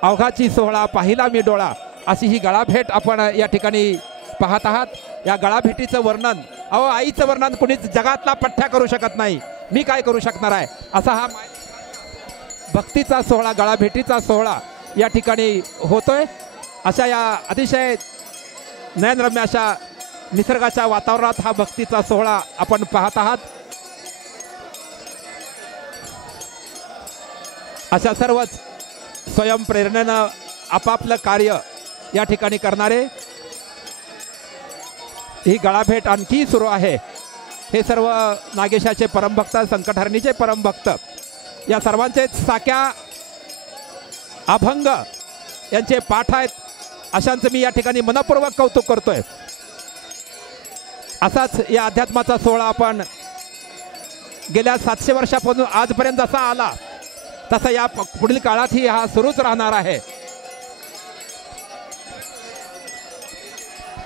अवघाची सोहळा पाहिला मी डोळा अशी ही गळाभेट आपण या ठिकाणी पाहत आहात. या गळाभेटीचं वर्णन, अहो आईचं वर्णन कोणीच जगातला पठ्ठ्या करू शकत नाही. मी काय करू शकणार आहे असा हा भक्तीचा सोहळा, गळाभेटीचा सोहळा या ठिकाणी होतोय. अशा या अतिशय नयनरम्य अशा निसर्गाच्या वातावरणात हा भक्तीचा सोहळा आपण पाहत आहात. अशा सर्वच स्वयंप्रेरणेनं आपापलं कार्य या ठिकाणी करणारे, ही गळाभेट आणखी सुरू आहे. हे सर्व नागेशाचे परमभक्त, संकटहरणीचे परमभक्त, या सर्वांचे साक्या अभंग यांचे पाठ आहेत. अशांचं मी या ठिकाणी मनपूर्वक कौतुक करतोय. असाच या अध्यात्माचा सोहळा आपण गेल्या 700 वर्षापासून आजपर्यंत जसा आला तसा या पुढील काळातही हा सुरूच राहणार आहे.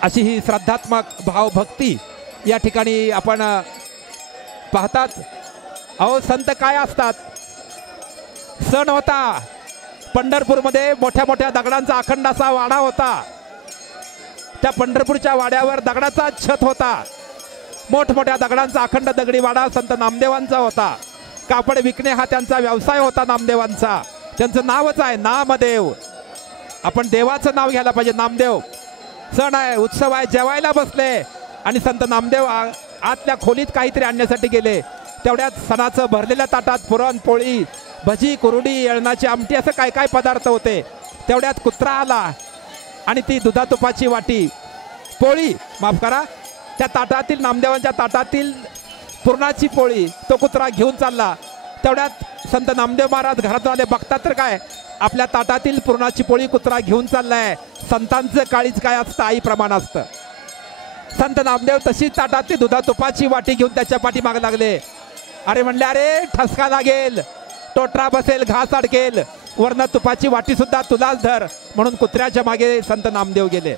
अशी ही श्रद्धात्मक भावभक्ती या ठिकाणी आपण पाहतात. अहो संत काय असतात, सण होता पंढरपूरमध्ये, मोठ्या मोठ्या दगडांचा अखंड असा वाडा होता. त्या पंढरपूरच्या वाड्यावर दगडाचा छत होता. मोठमोठ्या दगडांचा अखंड दगडी वाडा संत नामदेवांचा होता. कापड विकणे हा त्यांचा व्यवसाय होता नामदेवांचा. त्यांचं नावच आहे नामदेव. आपण देवाचं नाव घ्यायला पाहिजे. नामदेव सण आहे, उत्सव आहे, जेवायला बसले आणि संत नामदेव आतल्या खोलीत काहीतरी आणण्यासाठी गेले. तेवढ्यात सणाचं भरलेल्या ताटात पुरणपोळी, भजी, कुरडी, येळणाची आमटी असं काय काय पदार्थ होते. तेवढ्यात कुत्रा आला आणि ती दुधातुपाची वाटी, पोळी माफ करा, त्या ताटातील नामदेवांच्या ताटातील पुरणाची पोळी तो कुत्रा घेऊन चालला. तेवढ्यात संत नामदेव महाराज घरात आले. बघतात तर काय, आपल्या ताटातील पुरणाची पोळी कुत्रा घेऊन चाललाय. संतांचं काळीज काय असतं, आईप्रमाण असतं. संत नामदेव तशी ताटातील दुधातुपाची वाटी घेऊन त्याच्या पाठीमागे लागले. अरे म्हणले, अरे ठसका लागेल, टोटरा बसेल, घास अडकेल, वरनं तुपाची वाटी सुद्धा तुलाच धर, म्हणून कुत्र्याच्या मागे संत नामदेव गेले.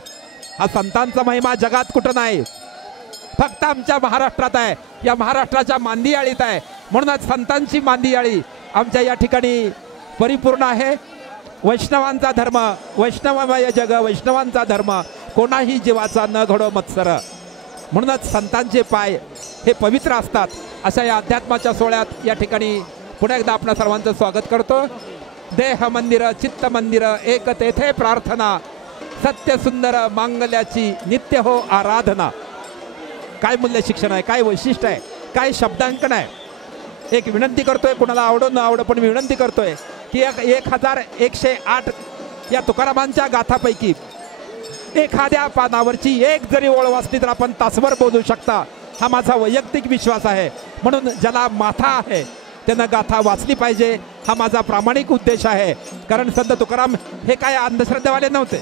हा संतांचा महिमा जगात कुठं नाही, फक्त आमच्या महाराष्ट्रात आहे. या महाराष्ट्राच्या मांदियाळीत आहे. म्हणूनच संतांची मांदियाळी आमच्या या ठिकाणी परिपूर्ण आहे. वैष्णवांचा धर्म, वैष्णवमय जग, वैष्णवांचा धर्म, कोणाही जीवाचा न घडो मत्सर. म्हणूनच संतांचे पाय हे पवित्र असतात. अशा या अध्यात्माच्या सोहळ्यात या ठिकाणी पुन्हा एकदा आपणा सर्वांचं स्वागत करतो. देह मंदिर चित्त मंदिर एक तेथे प्रार्थना, सत्य सुंदर मांगल्याची नित्य हो आराधना. काय मूल्य शिक्षण आहे, काय वैशिष्ट्य आहे, काय शब्दांकन आहे. एक विनंती करतोय, कुणाला आवडो न आवडो पण विनंती करतोय की 1108 या तुकारामांच्या गाथापैकी एखाद्या पानावरची एक जरी ओळ वाचली तर आपण तासभर बोलू शकता. हा माझा वैयक्तिक विश्वास आहे. म्हणून ज्याला माथा आहे त्यानं गाथा वाचली पाहिजे, हा माझा प्रामाणिक उद्देश आहे. कारण संत तुकाराम हे काय अंधश्रद्धेवाले नव्हते,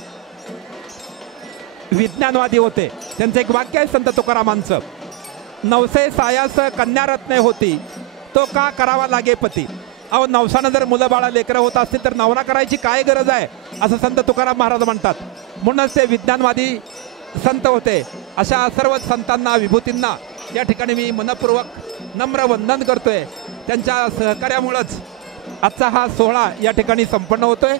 विज्ञानवादी होते. त्यांचं एक वाक्य आहे संत तुकारामांचं, नवसे सायास कन्यारत्ने होती, तो का करावा लागे पती. अहो नवसानं जर मुलं बाळा लेकरं होत असतील तर नवरा करायची काय गरज आहे, असं संत तुकाराम महाराज म्हणतात. म्हणूनच ते विज्ञानवादी संत होते. अशा सर्व संतांना, विभूतींना या ठिकाणी मी मनपूर्वक नम्र वंदन करतोय. त्यांच्या सहकार्यामुळेच आजचा हा सोहळा या ठिकाणी संपन्न होतोय.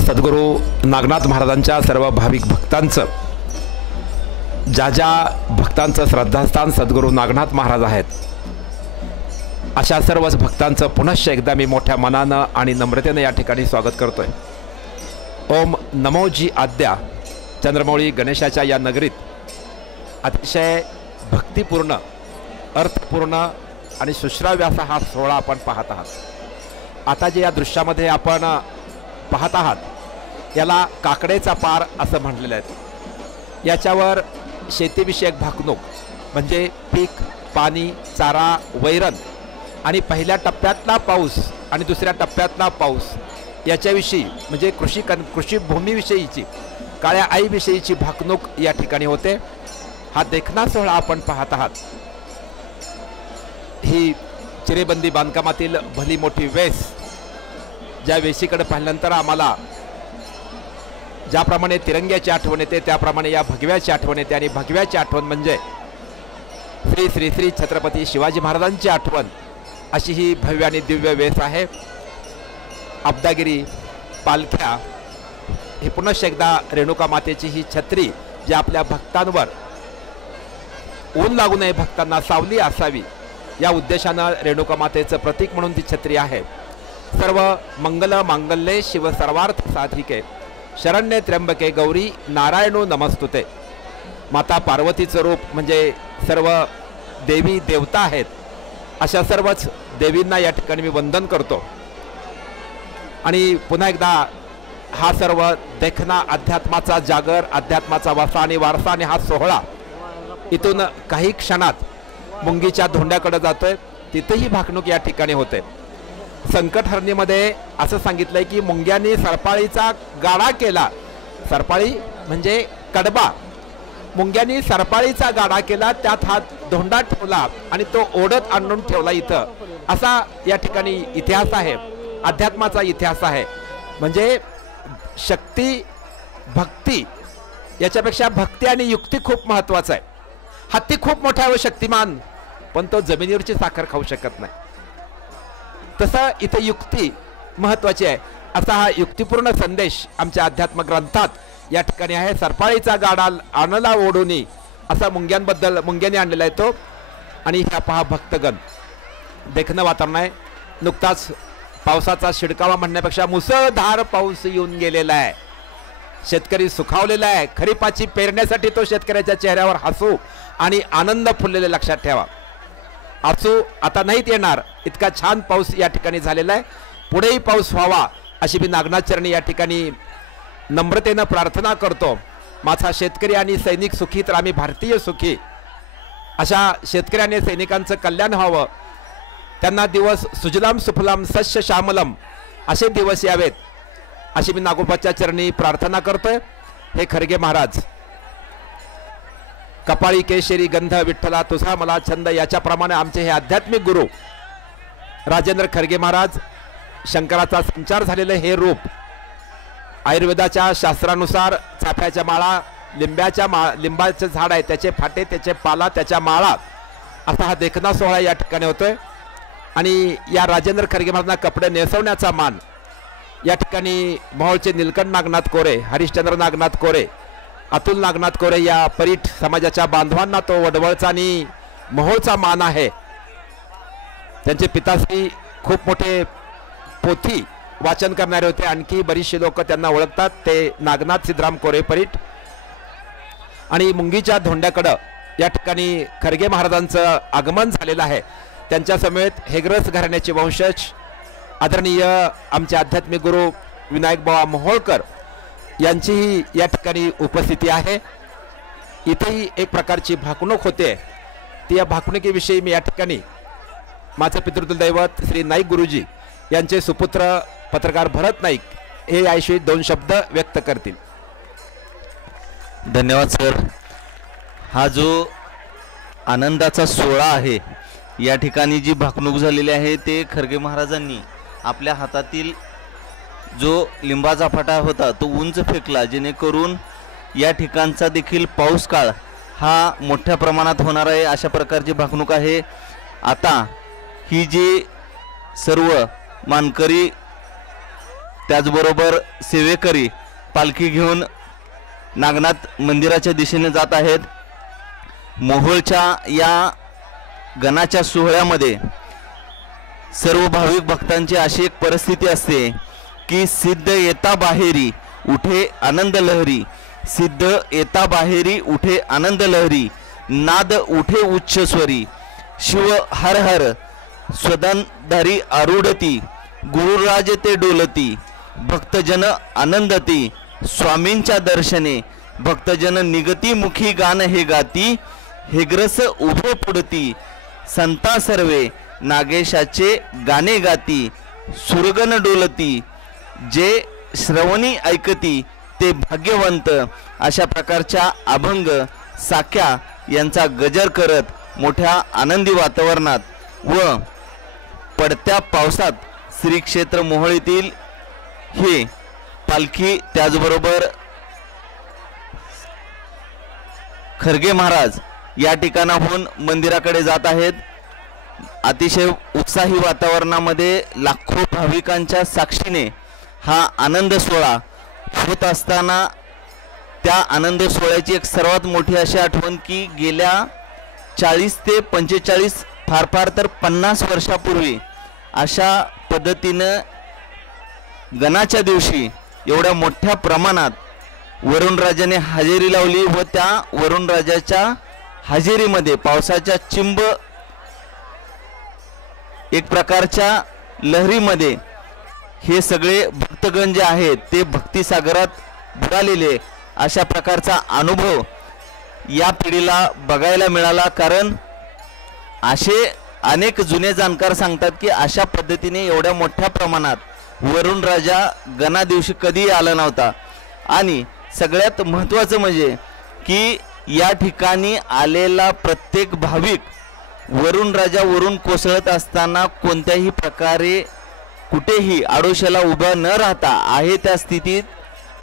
सद्गुरू नागनाथ महाराजांच्या सर्व भाविक भक्तांचं, ज्या ज्या भक्तांचं श्रद्धास्थान सद्गुरू नागनाथ महाराज आहेत, अशा सर्वच भक्तांचं पुनश्च एकदा मी मोठ्या मनानं आणि नम्रतेनं या ठिकाणी स्वागत करतोय. ओम नमोजी आद्या चंद्रमौळी गणेशाच्या या नगरीत अतिशय भक्तिपूर्ण, अर्थपूर्ण आणि सुश्राव्य असा हा सोहळा आपण पाहत आहात. आता जे या दृश्यामध्ये आपण पाहत आहात याला काकडेचा पार असं म्हटलेलं आहे. याच्यावर शेतीविषयक भाकणूक म्हणजे पीक, पाणी, चारा, वैरण आणि पहिल्या टप्प्यातला पाऊस आणि दुसऱ्या टप्प्यातला पाऊस याच्याविषयी म्हणजे कृषी भूमीविषयीची, काळ्या आईविषयीची भाकणूक या ठिकाणी होते. हा देखणा सोहळा आपण पाहत आहात. ही चिरेबंदी बांधकामातील भली मोठी वेस, ज्या वेशीकडे पाहिल्यानंतर आम्हाला ज्याप्रमाणे तिरंग्याची आठवण येते त्याप्रमाणे या भगव्याची आठवण येते. आणि भगव्याची आठवण म्हणजे श्री श्री श्री छत्रपती शिवाजी महाराजांची आठवण, अशी ही भव्य आणि दिव्य वेस आहे. अब्दागिरी, पालख्या, हे पुनश्च एकदा रेणुका मातेची ही छत्री जी आपल्या भक्तांवर ऊन लागू नये, भक्तांना सावली असावी या उद्देशानं रेणुका मातेचं प्रतीक म्हणून ती छत्री आहे. सर्व मंगल मांगल्ये शिव सर्वार्थ साधिके शरण्ये त्र्यंबके गौरी नारायणो नमस्तुते. माता पार्वतीचं रूप म्हणजे सर्व देवी देवता आहेत. अशा सर्वच देवींना या ठिकाणी मी वंदन करतो. आणि पुन्हा एकदा हा सर्व देखना अध्यात्माचा जागर, अध्यात्माचा वासा आणि वारसा आणि हा सोहळा इथून काही क्षणात मुंगीच्या धोंड्याकडे जातोय. तिथेही भाकणूक या ठिकाणी होते. संकटहरणीमध्ये असं सांगितलंय की मुंग्यांनी सरपाळीचा गाडा केला. सरपाळी म्हणजे कडबा. मुंग्यांनी सरपाळीचा गाडा केला, त्यात हा धोंडा ठेवला आणि तो ओढत आणून ठेवला इथं. असा या ठिकाणी इतिहास आहे, अध्यात्माचा इतिहास आहे. म्हणजे शक्ती भक्ती याच्यापेक्षा भक्ती आणि युक्ती खूप महत्वाचं आहे. हत्ती खूप मोठा व शक्तिमान, पण तो जमिनीवरची साखर खाऊ शकत नाही. तसं इथं युक्ती महत्वाची आहे. असा हा युक्तिपूर्ण संदेश आमच्या अध्यात्म ग्रंथात या ठिकाणी आहे. सरपाळीचा गाडा आणला ओढूनी असा मुंग्यांनी आणलेला आहे तो. आणि ह्या पहा भक्तगण, देखणं वातावरण आहे. नुकताच पावसाचा शिडकावा म्हणण्यापेक्षा मुसळधार पाऊस येऊन गेलेला आहे. शेतकरी सुखावलेला आहे. खरीपाची पेरण्यासाठी तो शेतकऱ्याच्या चेहऱ्यावर हसू आणि आनंद फुललेले लक्षात ठेवा. हसू आता नाहीत येणार, इतका छान पाऊस या ठिकाणी झालेला आहे. पुढेही पाऊस व्हावा अशी मी नागनाथचरणी या ठिकाणी नम्रतेनं प्रार्थना करतो. माझा शेतकरी आणि सैनिक सुखी तर आम्ही भारतीय सुखी. अशा शेतकरी आणि सैनिकांचं कल्याण व्हावं, त्यांना दिवस सुजलाम सुफलाम सस्य श्यामलम असे दिवस यावेत अशी मी नागोबाच्या चरणी प्रार्थना करतोय. हे खरगे महाराज, कपाळी केशरी गंध विठ्ठला तुझा मला छंद, याच्याप्रमाणे आमचे हे आध्यात्मिक गुरु राजेंद्र खरगे महाराज, शंकराचा संचार झालेलं हे रूप, आयुर्वेदाच्या शास्त्रानुसार चाफ्याच्या माळा, लिंबाचे झाड आहे त्याचे फाटे, त्याचे पाला, त्याच्या माळा, असा हा देखना सोहळा या ठिकाणी होतोय. आणि या राजेंद्र खरगे महाराजांना कपडे नेसवण्याचा मान या ठिकाणी मोहोळचे निलकंठ नागनाथ कोरे, हरिश्चंद्र नागनाथ कोरे, अतुल नागनाथ कोरे या परीठ समाजाच्या बांधवांना तो वडवळचा आणि मोहोळचा मान आहे. त्यांचे पिताश्री खूप मोठे पोथी वाचन करणारे होते. आणखी बरीचशी लोक त्यांना ओळखतात. ते नागनाथ सिद्धराम कोरे परीठ. आणि मुंगीच्या धोंड्याकडं या ठिकाणी खरगे महाराजांचं आगमन झालेलं आहे. त्यांच्या समेत हेग्रस घराण्याचे वंशज आदरणीय आमचे आध्यात्मिक गुरु विनायक बाबा मोहोळकर यांचीही या ठिकाणी उपस्थिती आहे. इथेही एक प्रकारची भाकणूक होते. ती या भाकणुकीविषयी मी या ठिकाणी माझे पितृतुल्य दैवत श्री नाईक गुरुजी यांचे सुपुत्र पत्रकार भरत नाईक हे याविषयी 2 शब्द व्यक्त करतील. धन्यवाद सर. हा जो आनंदाचा सोहळा आहे, या ठिकाणी जी भाकणूक झालेली आहे ते खरगे महाराजांनी आपल्या हातातील जो लिंबाचा फाटा होता तो उंच फेकला, जेणेकरून या ठिकाणचा देखील पाऊस काळ हा मोठ्या प्रमाणात होणार आहे. अशा प्रकारची भाकणूक आहे. आता ही जी सर्व मानकरी त्याचबरोबर सेवेकरी पालखी घेऊन नागनाथ मंदिराच्या दिशेने जात आहेत. मोहोळच्या या गणाच्या सोहळ्यामध्ये सर्व भाविक भक्तांची अशी एक परिस्थिती असते की सिद्ध येता बाहेरी उठे आनंद लहरी, सिद्ध येता बाहेरी उठे आनंद लहरी, नाद उठे उच्च स्वरी, शिव हर हर स्वदानधारी आरूढती, गुरुराज ते डोलती, भक्तजन आनंदती, स्वामींच्या दर्शने भक्तजन निगती मुखी गान हे गाती, हेग्रस उभे पुढती, संता सर्वे नागेशाचे गाणे गाती, सुरगन डोलती, जे श्रवणी ऐकती ते भाग्यवंत. अशा प्रकारच्या अभंग साख्या यांचा गजर करत मोठ्या आनंदी वातावरणात व पडत्या पावसात श्री क्षेत्र मोहोळीतील हे पालखी त्याचबरोबर खरगे महाराज या ठिकाणाहून मंदिराकडे जात आहेत. अतिशय उत्साही वातावरणामध्ये लाखो भाविकांच्या साक्षीने हा आनंद सोहळा होत असताना त्या आनंद सोहळ्याची एक सर्वात मोठी अशी आठवण की गेल्या 40 ते 45 फार फार तर 50 वर्षापूर्वी अशा पद्धतीनं गणाच्या दिवशी एवढ्या मोठ्या प्रमाणात वरुणराजाने हजेरी लावली व त्या वरुणराजाच्या हजेरीमध्ये पावसाच्या चिंब एक प्रकारच्या लहरीमध्ये हे सगळे भक्तगण जे आहेत ते भक्तिसागरात बुडालेले अशा प्रकारचा अनुभव या पिढीला बघायला मिळाला। कारण असे अनेक जुने जाणकार सांगतात की अशा पद्धतीने एवढ्या मोठ्या प्रमाणात वरुणराजा गणा दिवशी कधी आला नव्हता। आणि सगळ्यात महत्त्वाचं म्हणजे की या ठिकाणी आलेला प्रत्येक भाविक वरुणराजा वरून कोसळत असताना कोणत्याही प्रकारे कुठेही आडोशाला उभा न राहता आहे त्या स्थितीत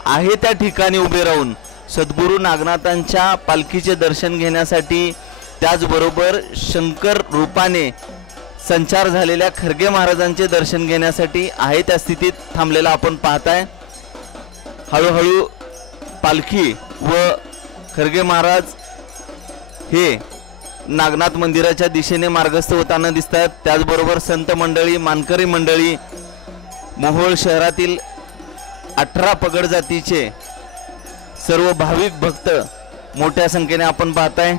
आहे त्या ठिकाणी उभे राहून सद्गुरू नागनाथांच्या पालखीचे दर्शन घेण्यासाठी, त्याचबरोबर शंकर रूपाने संचार झालेल्या खरगे महाराजांचे दर्शन घेण्यासाठी आहे त्या स्थितीत थांबलेला आपण पाहताय। हळूहळू पालखी व खरगे महाराज हे नागनाथ मंदिराच्या दिशेने मार्गस्थ होताना दिसतात। त्याचबरोबर संत मंडळी, मानकरी मंडळी, मोहोळ शहरातील 18 पगड जातीचे सर्व भाविक भक्त मोठ्या संख्येने आपण पाहताय।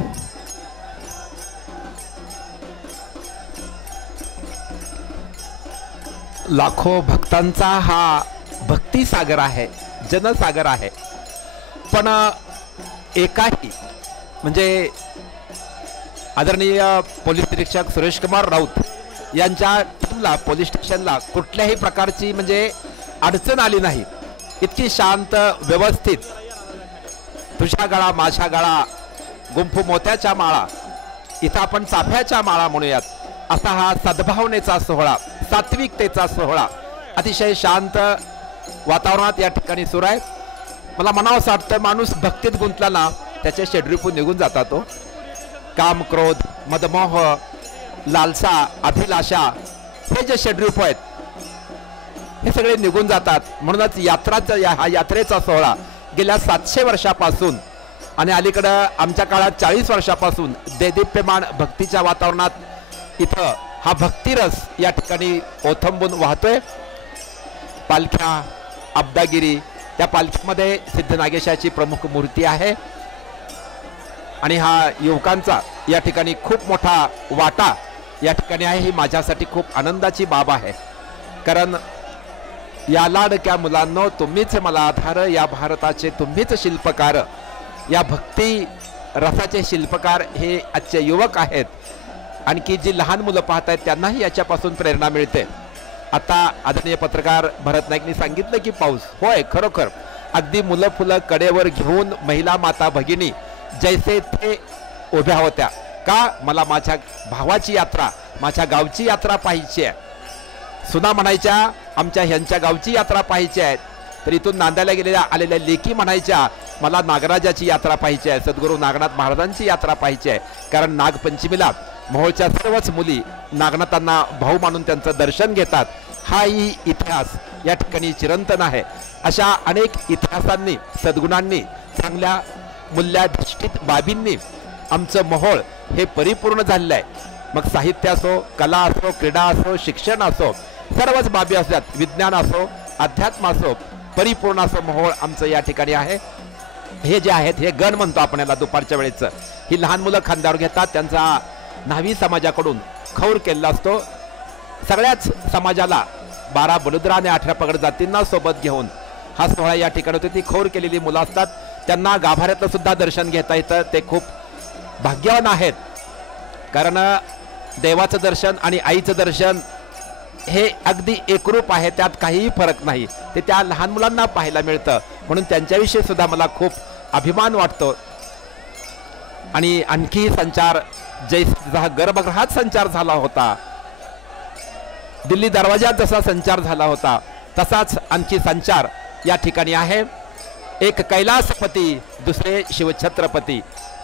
लाखो भक्तांचा हा भक्तिसागर आहे, जनसागर आहे। पण एकाही म्हणजे आदरणीय पोलीस निरीक्षक सुरेश कुमार राऊत यांच्या टीमला पोलीस स्टेशनला कुठल्याही प्रकारची म्हणजे अडचण आली नाही। इतकी शांत व्यवस्थित तुझ्या गळा माझ्या गळा गुंफू मोत्याच्या माळा, इथं आपण चाफ्याच्या माळा म्हणूयात, असा हा सद्भावनेचा सोहळा, सात्विकतेचा सोहळा अतिशय शांत वातावरणात या ठिकाणी सुरू आहे। मला म्हणावंसं वाटतं माणूस भक्तीत गुंतला ना त्याचे शेडरीपून निघून जातात। तो काम, क्रोध, मदमोह, लालसा, अभिलाषा हे जे षड्रूप आहेत हे सगळे निघून जातात। म्हणूनच हा यात्रेचा सोहळा गेल्या 700 वर्षापासून आणि अलीकडं आमच्या काळात 40 वर्षापासून देदीप्यमान भक्तीच्या वातावरणात इथं हा भक्तिरस या ठिकाणी ओथंबून वाहतोय। पालख्या, अब्दागिरी, त्या पालखीमध्ये सिद्धनागेशाची प्रमुख मूर्ती आहे आणि हा युवकांचा या ठिकाणी खूप मोठा वाटा या ठिकाणी आहे। ही माझ्यासाठी खूप आनंदाची बाब आहे, कारण या लाडक्या मुलांनो तुम्हीच मला आधार, या भारताचे तुम्हीच शिल्पकार, या भक्ती रसाचे शिल्पकार हे आजचे युवक आहेत। आणखी जी लहान मुलं पाहत आहेत त्यांनाही याच्यापासून प्रेरणा मिळते। आता आदरणीय पत्रकार भरत नाईकनी सांगितलं की पाऊस, होय खरोखर अगदी मुलं फुलं कडेवर घेऊन महिला माता भगिनी जैसे ते उभ्या होत्या। का? मला माझ्या भावाची यात्रा, माझ्या गावची यात्रा पाहायची आहे। सुना म्हणायच्या आमच्या ह्यांच्या गावची यात्रा पाहायची आहे, तर इथून नांदायला गेलेल्या आलेल्या लेकी म्हणायच्या मला नागराजाची यात्रा पाहायची आहे, सद्गुरू नागनाथ महाराजांची यात्रा पाहायची आहे। कारण नागपंचमीला मोहोळच्या सर्वच मुली नागनाथांना भाऊ मानून त्यांचं दर्शन घेतात। हाही इतिहास या ठिकाणी चिरंतन आहे। अशा अनेक इतिहासांनी, सद्गुणांनी, चांगल्या मूल्याधिष्ठित बाबींनी आमचं मोहोळ हे परिपूर्ण झालेलं आहे। मग साहित्य असो, कला असो, क्रीडा असो, शिक्षण असो, सर्वच बाबी असतात, विज्ञान असो, अध्यात्म असो, परिपूर्ण असं मोहोळ आमचं या ठिकाणी आहे। हे जे आहेत हे गण म्हणतो आपण याला दुपारच्या वेळेचं, ही लहान मुलं खांद्यावर घेतात, त्यांचा न्हावी समाजाकडून खौर केलेला असतो। सगळ्याच समाजाला 12 बलुद्रा आणि 18 पगड जातींना सोबत घेऊन हा सोहळा या ठिकाणी होते। ती खौर केलेली मुलं असतात, त्यांना गाभाऱ्यातलं सुद्धा दर्शन घेता येतं। ते खूप भाग्यवान आहेत, कारण देवाचं दर्शन आणि आईचं दर्शन हे अगदी एकरूप आहे, त्यात काहीही फरक नाही। ते त्या लहान मुलांना पाहायला मिळतं, म्हणून त्यांच्याविषयी सुद्धा मला खूप अभिमान वाटतो। आणि आणखी संचार जसा गर्भगृहात संचार झाला होता, दिल्ली दरवाजात जसा संचार झाला होता, तसाच आणखी संचार या ठिकाणी आहे। एक कैलासपती, दुसरे शिवछत्रपती,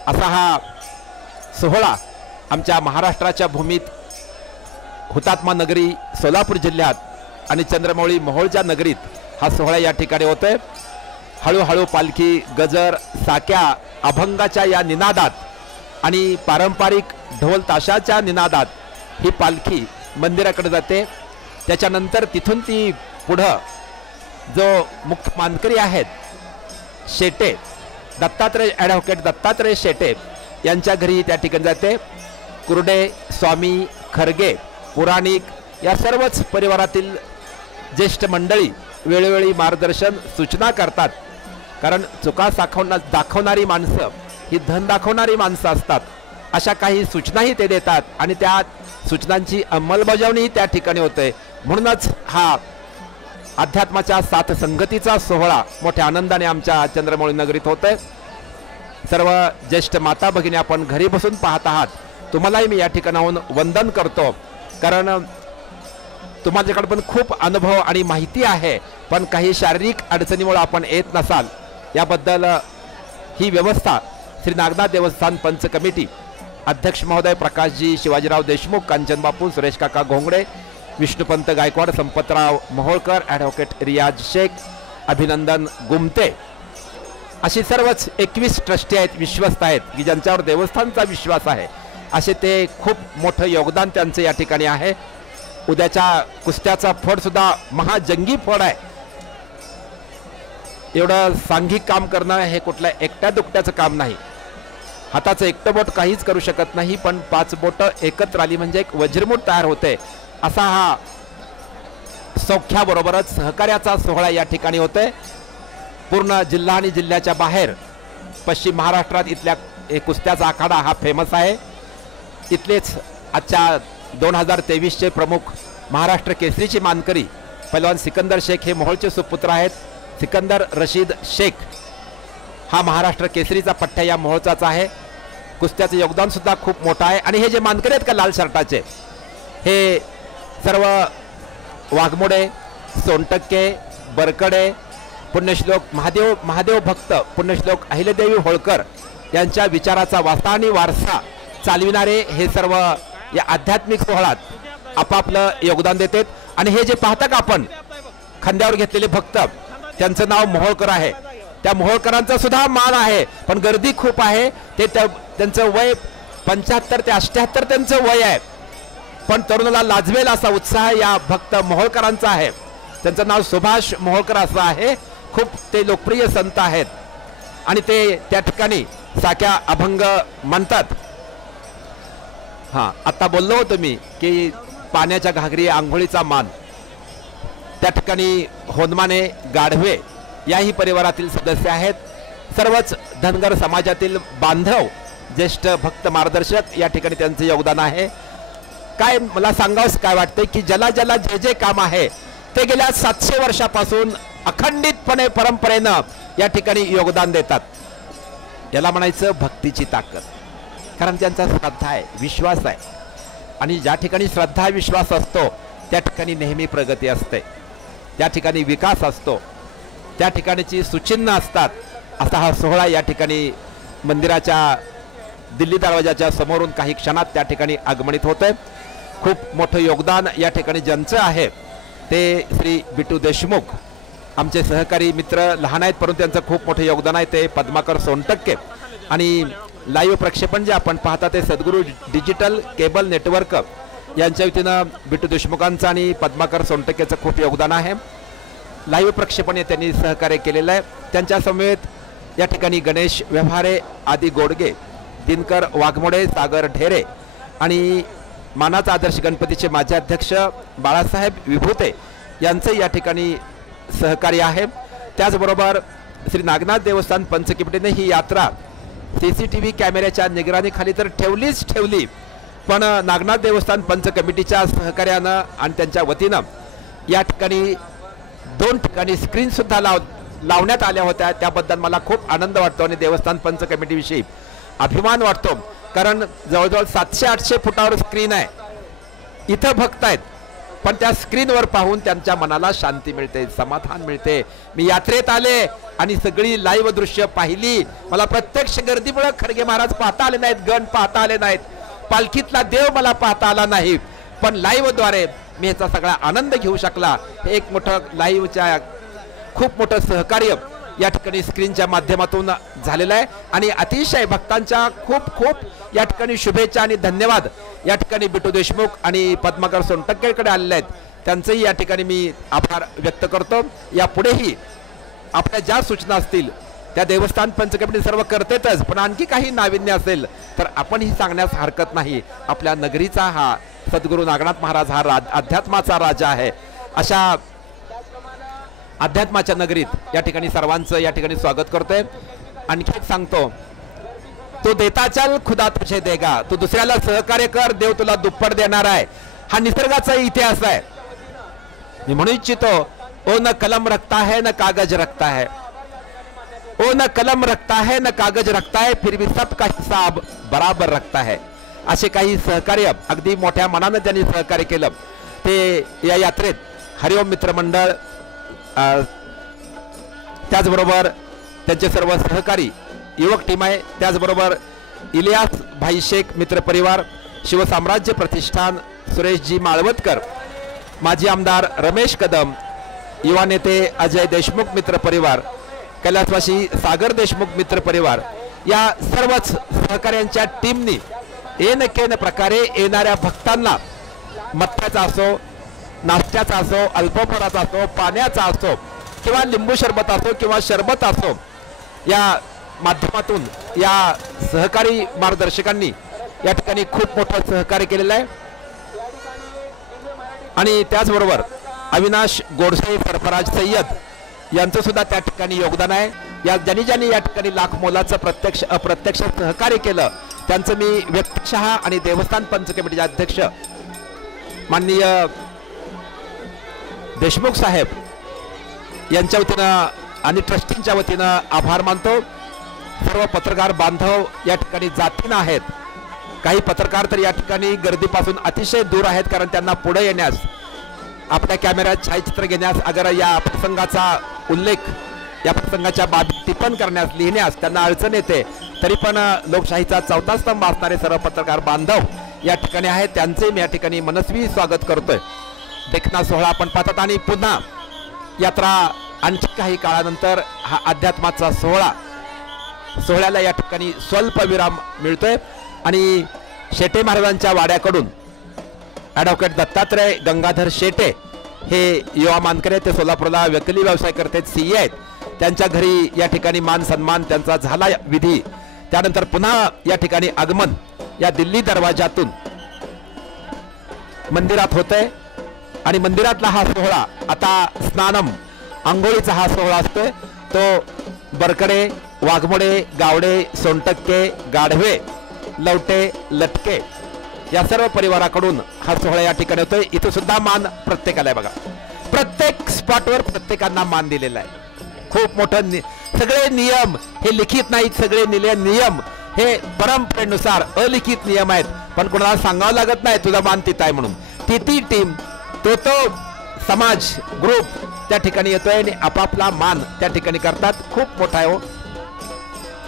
असा हा सोहळा आमच्या महाराष्ट्राच्या भूमीत हुतात्मा नगरी सोलापूर जिल्ह्यात आणि चंद्रमौळी मोहोळच्या नगरीत हा सोहळा या ठिकाणी होतोय। हळूहळू पालखी, गजर, साक्या, अभंगाच्या या निनादात आणि पारंपरिक ढोल ताशाच्या निनादात ही पालखी मंदिराकडे जाते. त्याच्यानंतर तिथून ती पुढं जो मुख्य मानकरी आहेत शेटे दत्तात्रय ॲडव्होकेट दत्तात्रय शेटे यांच्या घरी त्या ठिकाणी जाते. कुर्डे, स्वामी, खरगे, पुराणिक या सर्वच परिवारातील ज्येष्ठ मंडळी वेळोवेळी मार्गदर्शन सूचना करतात. कारण चुका दाखवणारी माणसं ही धन दाखवणारी माणसं असतात. अशा काही सूचनाही ते देतात आणि त्या सूचनांची अंमलबजावणीही त्या ठिकाणी होते. म्हणूनच हा अध्यात्माच्या सात संगतीचा सोहळा मोठ्या आनंदाने आमच्या चंद्रमौळी नगरीत होतोय. सर्व ज्येष्ठ माता भगिनी आपण घरी बसून पाहत आहात. तुम्हालाही मी या ठिकाणाहून वंदन करतो. कारण तुम्हाच्याकडे पण खूप अनुभव आणि माहिती आहे, पण काही शारीरिक अडचणीमुळे आपण येत नसाल याबद्दल ही व्यवस्था श्री नागनाथ देवस्थान पंच कमिटी अध्यक्ष महोदय प्रकाशजी शिवाजीराव देशमुख, कांचन बापू, सुरेश काका घोंगडे, विष्णुपंत गायकवाड, संपतराव मोहोळकर, ॲडव्होकेट रियाज शेख, अभिनंदन गुमते अशी सर्वच 21 ट्रस्टी आहेत, विश्वस्त आहेत की ज्यांच्यावर देवस्थानचा विश्वास आहे. असे ते खूप मोठं योगदान त्यांचं या ठिकाणी आहे. उद्याच्या कुस्त्याचा फड सुद्धा महाजंगी फड आहे. एवढं सांघिक काम करणं हे कुठल्या एकट्या दुकट्याचं काम नाही. हाताचं एकटं बोट काहीच करू शकत नाही, पण 5 बोटं एकत्र आली म्हणजे एक वज्रमूठ तयार होते. असा हा सौख्याबरोबरच सहकार्याचा सोहळा या ठिकाणी होतोय. पूर्ण जिल्हा आणि जिल्ह्याच्या बाहेर पश्चिम महाराष्ट्रात इथल्या कुस्त्याचा आखाडा हा फेमस आहे. इथलेच आजच्या 2023चे प्रमुख महाराष्ट्र केसरीचे मानकरी पैलवान सिकंदर शेख हे मोहोळचे सुपुत्र आहेत. सिकंदर रशीद शेख हा महाराष्ट्र केसरीचा पठ्ठा या मोहोळचाच आहे. कुस्त्याचं योगदान सुद्धा खूप मोठं आहे. आणि हे जे मानकरी आहेत का लाल शर्टाचे, हे सर्व वाघमोडे, सोनटक्के, बरकडे, पुण्यश्लोक महादेव भक्त पुण्यश्लोक अहिल्यादेवी होळकर यांच्या विचाराचा वास्ता आणि वारसा चालविणारे हे सर्व या आध्यात्मिक सोहळ्यात आपापलं योगदान देतात. आणि हे जे पाहता का आपण खांद्यावर घेतलेले भक्त, त्यांचं नाव मोहोळकर आहे. त्या मोहोळकरांचा सुद्धा मान आहे, पण गर्दी खूप आहे. ते त्यांचं वय 75 ते 78 त्यांचं वय आहे, पण तरुणाला लाजवेल असा उत्साह या भक्त मोहोळकरांचा आहे. त्यांचं नाव सुभाष मोहोळकर असं आहे. खूप ते लोकप्रिय संत आहेत आणि ते त्या ठिकाणी साख्या अभंग म्हणतात. हां, आता बोललो होतो मी की पाण्याच्या घागरी आंघोळीचा मान. त्या ठिकाणी होनमाने, गाढवे याही परिवारातील सदस्य आहेत. सर्वच धनगर समाजातील बांधव, ज्येष्ठ भक्त मार्गदर्शक या ठिकाणी त्यांचे योगदान आहे. काय मला सांगावंच काय वाटतंय की ज्याला ज्याला जे जे काम आहे ते गेल्या 700 वर्षापासून अखंडितपणे परंपरेनं या ठिकाणी योगदान देतात. याला म्हणायचं भक्तीची ताकद. कारण त्यांचा श्रद्धा आहे, विश्वास आहे. आणि ज्या ठिकाणी श्रद्धा विश्वास असतो त्या ठिकाणी नेहमी प्रगती असते, त्या ठिकाणी विकास असतो, त्या ठिकाणीची सुचिन्ह असतात. असा हा सोहळा या ठिकाणी मंदिराच्या दिल्ली दरवाजाच्या समोरून काही क्षणात त्या ठिकाणी आगमनित होतंय. खूप मोठं योगदान या ठिकाणी ज्यांचं आहे ते श्री बिटू देशमुख, आमचे सहकारी मित्र लहान आहेत परंतु त्यांचं खूप मोठं योगदान आहे. ते पद्माकर सोनटक्के. आणि लाईव्ह प्रक्षेपण जे आपण पाहता ते सद्गुरू डिजिटल केबल नेटवर्क यांच्या वतीनं बिटू देशमुखांचं आणि पद्माकर सोनटक्केचं खूप योगदान आहे. लाईव्ह प्रक्षेपण त्यांनी सहकार्य केलेलं आहे. त्यांच्या समवेत या ठिकाणी गणेश व्यवहारे, आदी गोडगे, दिनकर वाघमोडे, सागर ढेरे आणि मानाचा आदर्श गणपतीचे माजी अध्यक्ष बाळासाहेब विभूते यांचं या ठिकाणी सहकार्य आहे. त्याचबरोबर श्री नागनाथ देवस्थान पंच कमिटीने ही यात्रा CCTV कॅमेऱ्याच्या निगराणीखाली तर ठेवली, पण नागनाथ देवस्थान पंच कमिटीच्या सहकार्यानं आणि त्यांच्या वतीनं या ठिकाणी 2 ठिकाणी स्क्रीन सुद्धा लावण्यात आल्या होत्या. त्याबद्दल मला खूप आनंद वाटतो आणि देवस्थान पंच कमिटीविषयी अभिमान वाटतो. कारण जवळजवळ 700-800 फुटावर स्क्रीन आहे. इथं भक्त आहेत, पण त्या स्क्रीनवर पाहून त्यांच्या मनाला शांती मिळते, समाधान मिळते. मी यात्रेत आले आणि सगळी लाईव्ह दृश्य पाहिली. मला प्रत्यक्ष गर्दीमुळे खरगे महाराज पाहता आले नाहीत, गण पाहता आले नाहीत, पालखीतला देव मला पाहता आला नाही, पण लाईव्हद्वारे मी याचा सगळा आनंद घेऊ शकला. हे एक मोठं लाईव्हच्या खूप मोठं सहकार्य या ठिकाणी स्क्रीनच्या माध्यमातून झालेलं आहे. आणि अतिशय भक्तांच्या खूप खूप या ठिकाणी शुभेच्छा आणि धन्यवाद. या ठिकाणी बिटू देशमुख आणि पद्माकर सोनटक्केकडे आलेले आहेत, त्यांचंही या ठिकाणी मी आभार व्यक्त करतो. यापुढेही आपल्या ज्या सूचना असतील त्या देवस्थान पंचकमिटी सर्व करतेच, पण आणखी काही नाविन्य असेल तर आपणही सांगण्यास हरकत नाही. आपल्या नगरीचा हा सद्गुरू नागनाथ महाराज हा अध्यात्माचा राजा आहे. अशा अध्यात्माच्या नगरीत या ठिकाणी सर्वांचं या ठिकाणी स्वागत करतोय. आणखी एक सांगतो, तो देता चल खुदा तुझे देगा, तू दुसऱ्याला सहकार्य कर, देव तुला दुप्पट देणार आहे. हा निसर्गाचा इतिहास आहे. मी म्हणू इच्छितो, ओ न कलम रखता है न कागज रखता है, ओ न कलम रखता है न कागज रखता है, फिर भी सबका हिसाब बराबर रखता है. असे काही सहकार्य अगदी मोठ्या मनानं त्यांनी सहकार्य केलं. ते या यात्रेत हरिओम मित्र मंडळ, त्याचबरोबर त्यांचे सर्व सहकारी युवक टीम आहे, त्याचबरोबर इलियास भाई शेख मित्र परिवार, शिवसाम्राज्य प्रतिष्ठान, सुरेशजी माळवतकर, माजी आमदार रमेश कदम, युवा नेते अजय देशमुख मित्र परिवार, कैलासवासी सागर देशमुख मित्र परिवार, या सर्वच सहकार्यांच्या टीमनी एन प्रकारे येणाऱ्या भक्तांना मठ्याचा असो, नाश्त्याचा असो, अल्पफळाचा असो, पाण्याचा असो किंवा लिंबू सरबत असो किंवा शरबत असो, या माध्यमातून या सहकारी मार्गदर्शकांनी या ठिकाणी खूप मोठं सहकार्य केलेलं आहे. आणि त्याचबरोबर अविनाश गोडसे, सरफराज सय्यद यांचं सुद्धा त्या ठिकाणी योगदान आहे. या ज्यांनी या ठिकाणी लाख मोलाचं प्रत्यक्ष अप्रत्यक्ष सहकार्य केलं त्यांचं मी व्यक्तिशः आणि देवस्थान पंच कमिटीचे अध्यक्ष माननीय देशमुख साहेब यांच्या वतीनं आणि ट्रस्टींच्या वतीनं आभार मानतो. सर्व पत्रकार बांधव या ठिकाणी जातीनं आहेत. काही पत्रकार तर या ठिकाणी गर्दीपासून अतिशय दूर आहेत, कारण त्यांना पुढे येण्यास, आपल्या कॅमेऱ्यात छायाचित्र घेण्यास, अगर या प्रसंगाचा उल्लेख, या प्रसंगाच्या बाबी टिप्पण करण्यास, लिहिण्यास त्यांना अडचण येते. तरी पण लोकशाहीचा चौथा स्तंभ असणारे सर्व पत्रकार बांधव या ठिकाणी आहेत. त्यांचे मी या ठिकाणी मनस्वी स्वागत करतोय. देखना सोहळा आपण पाहतात आणि पुन्हा यात्रा आणखी काही काळानंतर हा अध्यात्माचा सोहळ्याला या ठिकाणी स्वल्प विराम मिळतोय. आणि शेटे महाराजांच्या वाड्याकडून ॲडव्होकेट दत्तात्रय गंगाधर शेटे हे युवा मानकरी, ते सोलापूरला वकिली व्यवसाय करतात, CA आहेत. त्यांच्या घरी या ठिकाणी मान सन्मान त्यांचा झाला विधी. त्यानंतर पुन्हा या ठिकाणी आगमन या दिल्ली दरवाजातून मंदिरात होतंय. आणि मंदिरातला हा सोहळा आता स्नानम, आंघोळीचा हा सोहळा असतोय. तो बरकडे, वाघमोडे, गावडे, सोनटक्के, गाढवे, लवटे, लटके या सर्व परिवाराकडून हा सोहळा या ठिकाणी होतोय. इथे सुद्धा मान प्रत्येकाला आहे बघा. प्रत्येक स्पॉटवर प्रत्येकांना मान दिलेला आहे. खूप मोठं सगळे नियम हे लिखित नाहीत, सगळे नियम हे परंपरेनुसार अलिखित नियम आहेत. पण कोणाला सांगावं लागत नाही तुझा मान तिथं आहे म्हणून. ती टीम, तो समाज, ग्रुप त्या ठिकाणी येतोय आणि आपापला मान त्या ठिकाणी करतात. खूप मोठा आहे हो.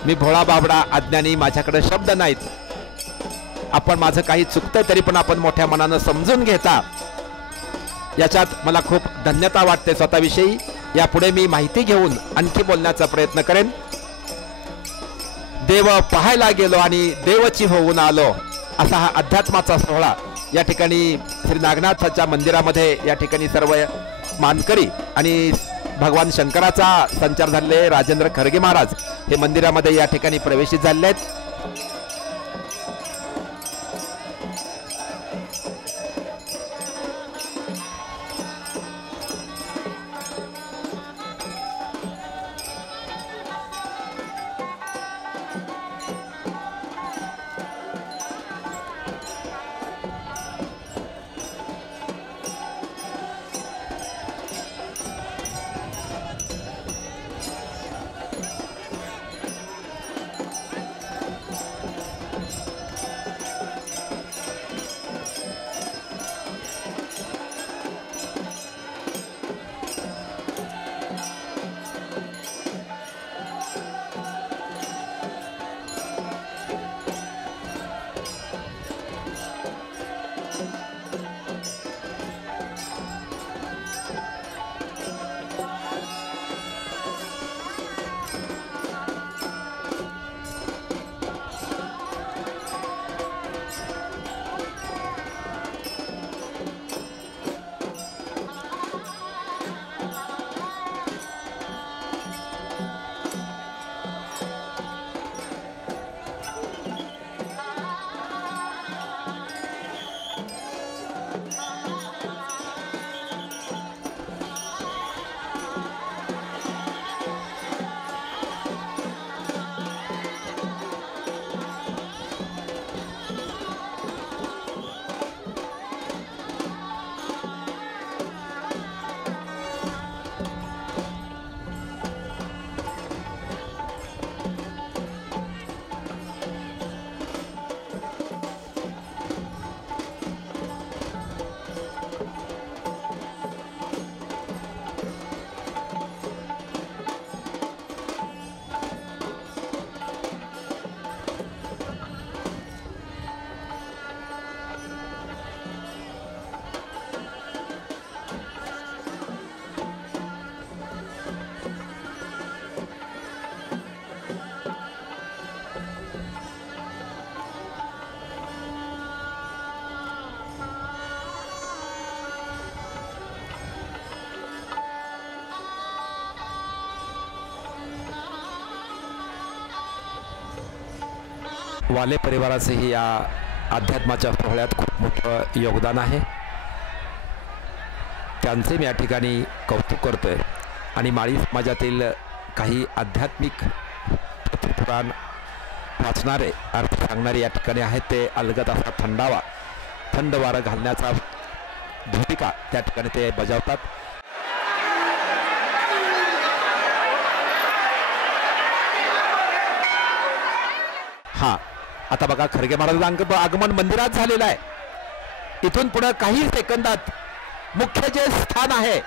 मी भोळा बाबडा अज्ञानी, माझ्याकडे शब्द नाहीत. आपण माझं काही चुकतंय तरी पण आपण मोठ्या मनानं समजून घेता, याच्यात मला खूप धन्यता वाटते स्वतःविषयी. यापुढे मी माहिती घेऊन आणखी बोलण्याचा प्रयत्न करेन. देव पाहायला गेलो आणि देवची होऊन आलो, असा हा अध्यात्माचा सोहळा या ठिकाणी श्री नागनाथाच्या मंदिरामध्ये या ठिकाणी सर्व मानकरी आणि भगवान शंकराचा संचार झालेले राजेंद्र खरगे महाराज हे मंदिरामध्ये या ठिकाणी प्रवेशित झालेले आहेत. वाले परिवाराचेही या अध्यात्माच्या सोहळ्यात खूप मोठं योगदान आहे. त्यांचे मी या ठिकाणी कौतुक करतोय. आणि माळी समाजातील काही आध्यात्मिक पुराण वाचणारे अर्थ सांगणारे या ठिकाणी आहेत. ते अलगद असा थंडावा थंड वारं घालण्याचा भूमिका त्या ठिकाणी ते बजावतात. हा आता बघा खरगे महाराजांचं आगमन मंदिरात झालेलं आहे. इथून पुढे काही सेकंदात मुख्य जे स्थान आहे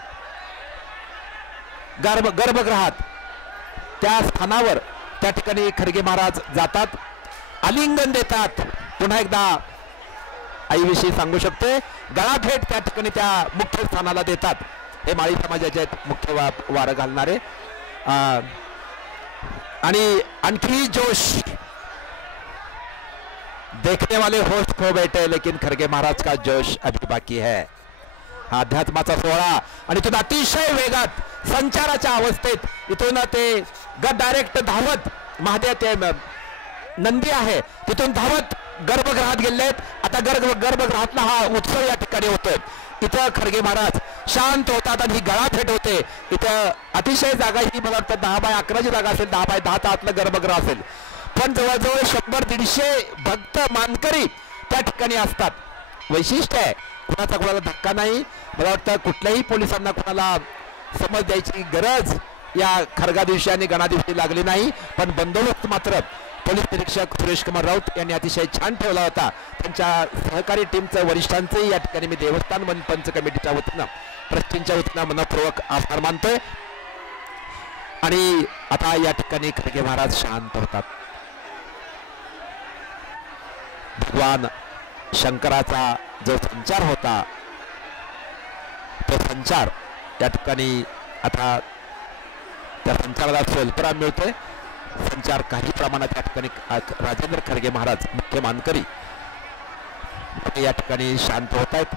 गर्भगृहात त्या स्थानावर त्या ठिकाणी खरगे महाराज जातात, आलिंगन देतात. पुन्हा एकदा आईविषयी सांगू शकतोय, गळाभेट त्या ठिकाणी त्या मुख्य स्थानाला देतात. हे माळी समाजाचे मुख्य वारं घालणारे. आणि आणखी जोश, देखने वाले होश खो बैठे लेकिन खरगे महाराज का जोश अभी बाकी है. हा अध्यात्माचा सोहळा आणि इथून अतिशय वेगात संचाराच्या अवस्थेत इथून ते डायरेक्ट धावत महादेव ते नंदी आहे तिथून धावत गर्भगृहात गेले आहेत. आता गर्भगृहातला हा उत्सव या ठिकाणी होतोय. इथं खरगे महाराज शांत होतात आणि ही गळाभेट होते. इथं अतिशय जागा ही मला वाटतं 10x11 जागा असेल, 10x10 आतलं गर्भगृह असेल. पण जवळजवळ 100-150 भक्त मानकरी त्या ठिकाणी असतात. वैशिष्ट्य आहे, कुणाचा कुणाला धक्का नाही. मला वाटतं कुठल्याही पोलिसांना कुणाला समज द्यायची गरज या खरगा दिवशी आणि गणा दिवशी लागली नाही. पण बंदोबस्त मात्र पोलीस निरीक्षक सुरेश कुमार राऊत यांनी अतिशय छान ठेवला होता. त्यांच्या सहकारी टीमचं वरिष्ठांचंही या ठिकाणी मी देवस्थान मनपंच कमिटीच्या वतीनं ट्रस्टींच्या वतीनं मनपूर्वक आभार मानतोय. आणि आता या ठिकाणी खरगे महाराज शांत होतात. भगवान शंकराचा जो संचार होता तो संचार या ठिकाणी आता त्या संचाराला स्वल्पराम मिळतोय. संचार काही प्रमाणात या ठिकाणी राजेंद्र खरगे महाराज मुख्य मानकरी या ठिकाणी शांत होत आहेत.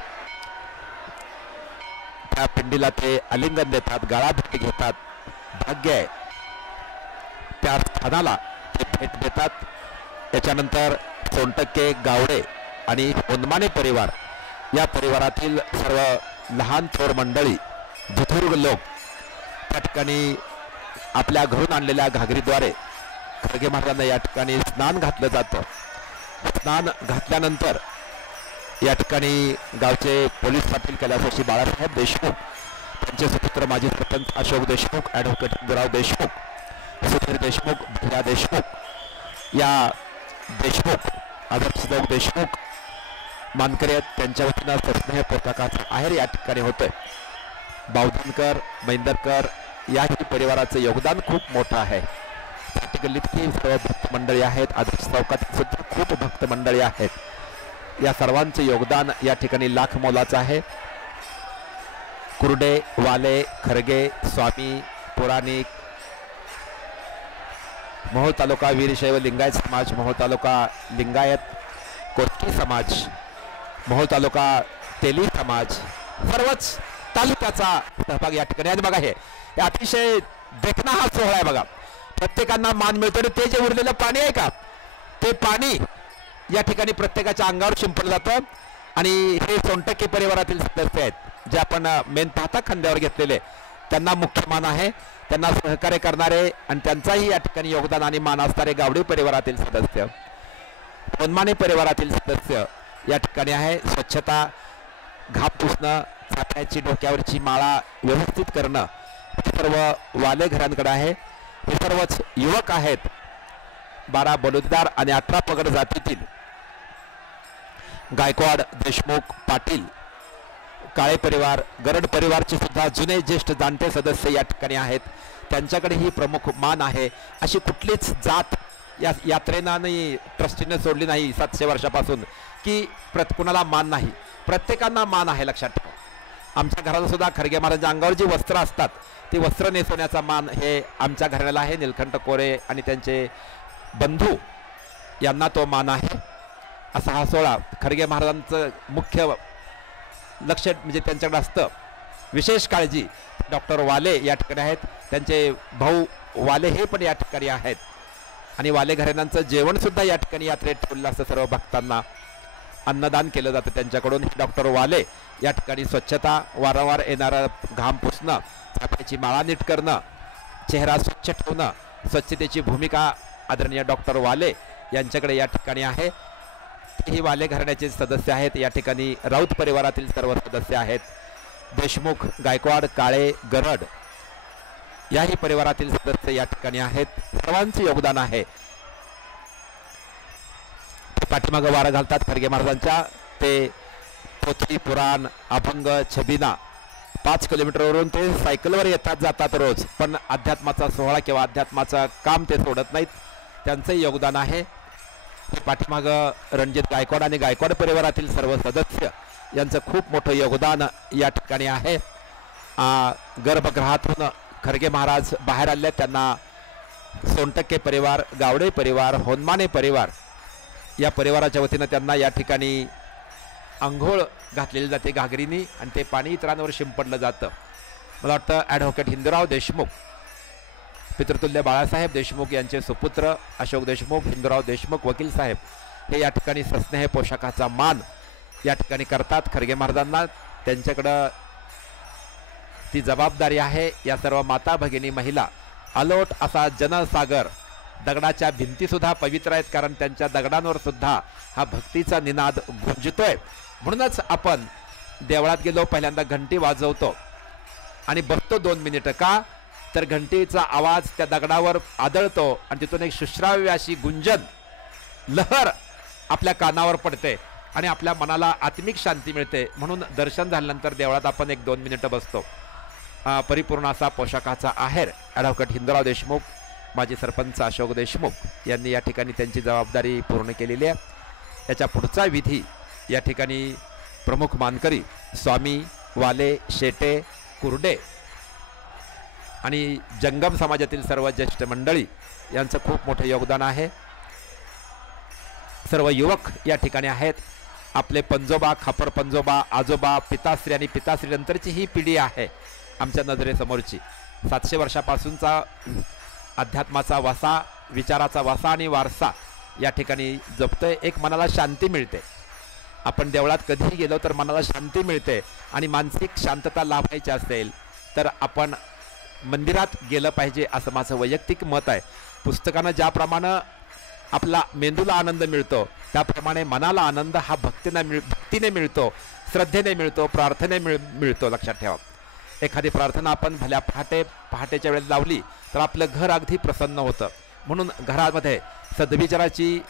त्या पिंडीला ते आलिंगन देतात, गळाभेट घेतात. भाग्य आहे त्या स्थानाला ते भेट देतात. त्याच्यानंतर सोनटक्के, गावडे आणि होनमाने परिवार या परिवारातील सर्व लहान थोर मंडळी, बुजुर्ग लोक त्या ठिकाणी आपल्या घरून आणलेल्या घागरीद्वारे खरगे महाराजांना या ठिकाणी स्नान घातलं जातं. स्नान घातल्यानंतर या ठिकाणी गावचे पोलीस पाटील कैलासवासी बाळासाहेब देशमुख, त्यांचे सुपुत्र माजी सरपंच अशोक देशमुख, ॲडव्होकेट इंदुराव देशमुख, सुधीर देशमुख, भैया देशमुख, या देशमुख आदर्श चौक देशमुख मानकरी आहेत. त्यांच्या वतीनं सस्नेह पोताकाचा आहेर या ठिकाणी होतोय. बावधनकर, मैंदरकर याही परिवाराचं योगदान खूप मोठं आहे. गल्लीतली सर्व भक्त मंडळी आहेत, आदर्श चौकात सुद्धा खूप भक्त मंडळी आहेत. या सर्वांचे योगदान या ठिकाणी लाख मोलाचं आहे. कुर्डे, वाले, खरगे, स्वामी, पुराणिक, मोहोळ तालुका वीरशैव लिंगायत समाज, मोहोळ तालुका लिंगायत कोटकी समाज, मोहोळ तालुका तेली समाज, सर्वच तालुक्याचा सहभाग या ठिकाणी. आणि बघा हे अतिशय देखणा हा सोहळा आहे. बघा प्रत्येकांना मान मिळतो. आणि ते जे उरलेलं पाणी आहे का, ते पाणी या ठिकाणी प्रत्येकाच्या अंगावर शिंपडलं जातं. आणि हे सोनटक्के परिवारातील सदस्य आहेत जे आपण मेन पाहता खांद्यावर घेतलेले, त्यांना मुख्य मान आहे. त्यांना सहकार्य करणारे आणि त्यांचाही या ठिकाणी योगदान आणि मान असणारे गावडे परिवारातील सदस्य, होनमाने परिवारातील सदस्य या ठिकाणी आहे. स्वच्छता, घाप पुसणं, चाफ्याची डोक्यावरची माळा व्यवस्थित करणं हे सर्व वाले घरांकडे आहे. हे सर्वच युवक आहेत. 12 बलुतेदार आणि 18 पगड जातीतील गायकवाड, देशमुख, पाटील, काळे परिवार, गरड परिवारचे सुद्धा जुने ज्येष्ठ जाणते सदस्य या ठिकाणी आहेत. त्यांच्याकडे ही प्रमुख मान आहे. अशी कुठलीच जात या यात्रेनं आणि ट्रस्टीने सोडली नाही 700 वर्षापासून की कुणाला मान नाही. प्रत्येकांना मान आहे. लक्षात ठेवा, आमच्या घराला सुद्धा खरगे महाराजांच्या अंगावर जी वस्त्र असतात ती वस्त्र नेसवण्याचा मान हे आमच्या घराला आहे. निलकंठ कोरे आणि त्यांचे बंधू यांना तो मान आहे. असा हा सोहळा खरगे महाराजांचं मुख्य लक्ष म्हणजे त्यांच्याकडे असतं. विशेष काळजी डॉक्टर वाले या ठिकाणी आहेत. त्यांचे भाऊ वाले हे पण या ठिकाणी आहेत. आणि वाले घराण्यांचं जेवण सुद्धा या ठिकाणी यात्रेत ठेवलं असं सर्व भक्तांना अन्नदान केलं जातं त्यांच्याकडून. डॉक्टर वाले या ठिकाणी स्वच्छता, वारंवार येणारा घाम पुसणं, चाफ्याची माळा नीट करणं, चेहरा स्वच्छ ठेवणं, स्वच्छतेची भूमिका आदरणीय डॉक्टर वाले यांच्याकडे या ठिकाणी आहे. ही वाले घराण्याचे सदस्य आहेत. या ठिकाणी राऊत परिवारातील सर्व सदस्य आहेत. देशमुख, गायकवाड, काळे, गरड याही परिवारातील सदस्य या ठिकाणी आहेत. सर्वांचे योगदान आहे. पाठीमागं वारा घालतात खरगे महाराजांच्या. ते पोथी, पुराण, अभंग, छबिना 5 किलोमीटरवरून ते सायकलवर येतात जातात रोज, पण अध्यात्माचा सोहळा किंवा अध्यात्माचं काम ते सोडत नाहीत. त्यांचंही योगदान आहे. हे पाठीमागं रणजित गायकवाड आणि गायकवाड परिवारातील सर्व सदस्य यांचं खूप मोठं योगदान या ठिकाणी आहे. गर्भगृहातून खरगे महाराज बाहेर आले. त्यांना सोनटक्के परिवार, गावडे परिवार, होनमाने परिवार या परिवाराच्या वतीनं त्यांना या ठिकाणी अंघोळ घातलेली जाते घागरीनी आणि ते पाणी इतरांवर शिंपडलं जातं. मला वाटतं ॲडव्होकेट हिंदूराव देशमुख, पितृतुल्य बाळासाहेब देशमुख यांचे सुपुत्र अशोक देशमुख, हिंदूराव देशमुख वकील साहेब हे या ठिकाणी सस्नेह पोशाखाचा मान या ठिकाणी करतात खरगे महाराजांना. त्यांच्याकडं ती जबाबदारी आहे. या सर्व माता भगिनी महिला अलोट असा जनसागर, दगडाच्या भिंतीसुद्धा पवित्र आहेत कारण त्यांच्या दगडांवर सुद्धा हा भक्तीचा निनाद गुंजतोय. म्हणूनच आपण देवळात गेलो, पहिल्यांदा घंटी वाजवतो आणि बसतो 2 मिनिटं. का तर घंटीचा आवाज त्या दगडावर आदळतो आणि तिथून एक शुश्राव्य अशी गुंजन लहर आपल्या कानावर पडते आणि आपल्या मनाला आत्मिक शांती मिळते. म्हणून दर्शन झाल्यानंतर देवळात आपण 1-2 मिनिटं बसतो. परिपूर्ण असा पोशाखाचा आहेर ॲडव्होकेट हिंदूराव देशमुख, माजी सरपंच अशोक देशमुख यांनी या ठिकाणी त्यांची जबाबदारी पूर्ण केलेली आहे. याच्या पुढचा विधी या ठिकाणी प्रमुख मानकरी स्वामी, वाले, शेटे, कुर्डे आणि जंगम समाजातील सर्व ज्येष्ठ मंडळी यांचं खूप मोठं योगदान आहे. सर्व युवक या ठिकाणी आहेत. आपले पंजोबा, खापर पंजोबा, आजोबा, पिताश्री आणि पिताश्री नंतरची ही पिढी आहे आमच्या नजरेसमोरची. 700 वर्षापासूनचा अध्यात्माचा वासा, विचाराचा वासा आणि वारसा या ठिकाणी जपतोय. एक मनाला शांती मिळते. आपण देवळात कधीही गेलो तर मनाला शांती मिळते आणि मानसिक शांतता लाभायची असेल तर आपण मंदिरात गेलं पाहिजे असं माझं वैयक्तिक मत आहे. पुस्तकानं ज्याप्रमाणे आपला मेंदूला आनंद मिळतो त्याप्रमाणे मनाला आनंद हा भक्तीने मिळतो, श्रद्धेने मिळतो, प्रार्थने मिळतो. लक्षात ठेवा. एखादी प्रार्थना आपण भल्या पहाटेच्या वेळेला लावली तर आपलं घर अगदी प्रसन्न होतं. म्हणून घरामध्ये सद्विचाराची,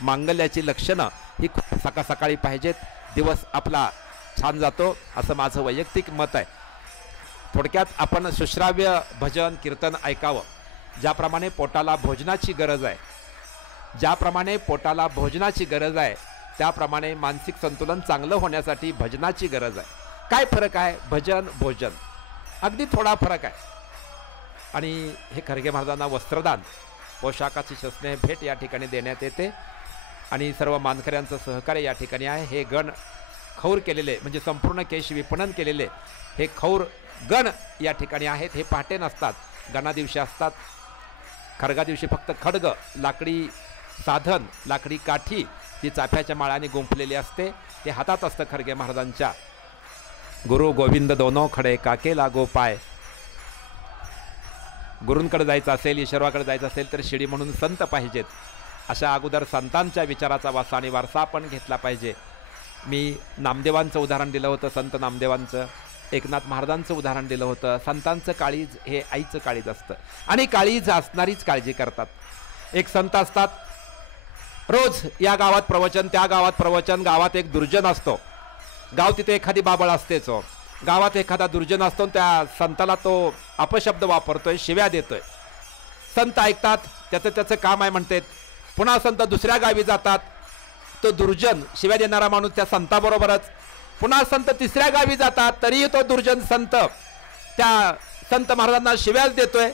मांगल्याची लक्षणं ही खूप सकाळी पाहिजेत. दिवस आपला छान जातो असं माझं वैयक्तिक मत आहे. थोडक्यात आपण सुश्राव्य भजन कीर्तन ऐकावं. ज्याप्रमाणे पोटाला भोजनाची गरज आहे, त्याप्रमाणे मानसिक संतुलन चांगलं होण्यासाठी भजनाची गरज आहे. काय फरक आहे भजन भोजन? अगदी थोडा फरक आहे. आणि हे खरगे महाराजांना वस्त्रदान, पोशाखाची शस्ने भेट या ठिकाणी देण्यात येते आणि सर्व मानकऱ्यांचं सहकार्य या ठिकाणी आहे. हे गण खौर केलेले म्हणजे संपूर्ण केश विपणन केलेले हे खौर गण या ठिकाणी आहेत. हे पहाटे नसतात, गणा दिवशी असतात. खरगा दिवशी फक्त खडग, लाकडी साधन, लाकडी काठी ही चाफ्याच्या माळाने गुंफलेली असते. ते हातात असतं खरगे महाराजांच्या. गुरु गोविंद दोनो खडे काके लागो पाय. गुरूंकडे जायचं असेल, ईश्वराकडे जायचं असेल तर शिडी म्हणून संत पाहिजेत. अशा अगोदर संतांच्या विचाराचा वासा आणि वारसा आपण घेतला पाहिजे. मी नामदेवांचं उदाहरण दिलं होतं, संत नामदेवांचं. एकनाथ महाराजांचं उदाहरण दिलं होतं. संतांचं काळीज हे आईचं काळीज असतं आणि काळीज असणारीच काळजी करतात. एक संत असतात, रोज या गावात प्रवचन, त्या गावात प्रवचन. गावात एक दुर्जन असतो, गाव तिथे एखादी बाबळ असतेच. गावात एखादा दुर्जन असतो, त्या संताला तो अपशब्द वापरतोय, शिव्या देतोय. संत ऐकतात, त्याचं काम आहे म्हणतात. पुन्हा संत दुसऱ्या गावी जातात, तो दुर्जन शिव्या देणारा माणूस त्या संताबरोबरच. पुन्हा संत तिसऱ्या गावी जातात, तरीही तो दुर्जन संत त्या संत महाराजांना शिव्याच देतोय.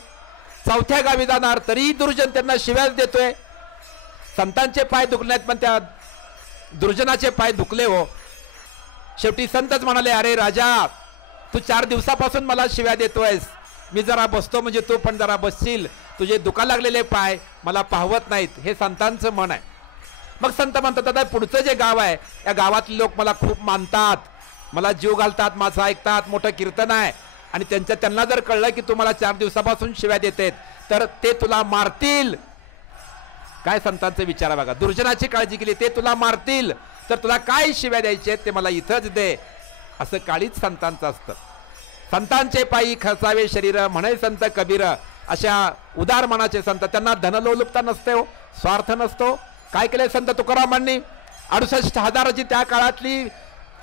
चौथ्या गावी जाणार तरीही दुर्जन त्यांना शिव्याच देतोय. संतांचे पाय दुखले नाहीत पण त्या दुर्जनाचे पाय दुखले हो. शेवटी संतच म्हणाले, अरे राजा, तू 4 दिवसापासून मला शिव्या देतोयस. मी जरा बसतो म्हणजे तू पण जरा बसशील. तुझे दुखा लागलेले पाय मला पाहवत नाहीत, हे संतांचं मन आहे. मग संत म्हणतात आता पुढचं जे गाव आहे या गावातले लोक मला खूप मानतात, मला जीव घालतात, माझं ऐकतात, मोठं कीर्तन आहे आणि त्यांना जर कळलं की तुम्हाला 4 दिवसापासून शिव्या देतेत तर ते तुला मारतील. काय संतांचे विचार बघा, दुर्जनाची काळजी केली, ते तुला मारतील तर तुला काय शिव्या द्यायचे ते मला इथंच दे, असं काळीच संतांचं असतं. संतांचे पायी खर्चावे शरीर म्हणे संत कबीर. अशा उदार मनाचे संत, त्यांना धनलोलुपता नसते हो, स्वार्थ नसतो. काय केले संत तुकारामांनी? 68,000ची त्या काळातली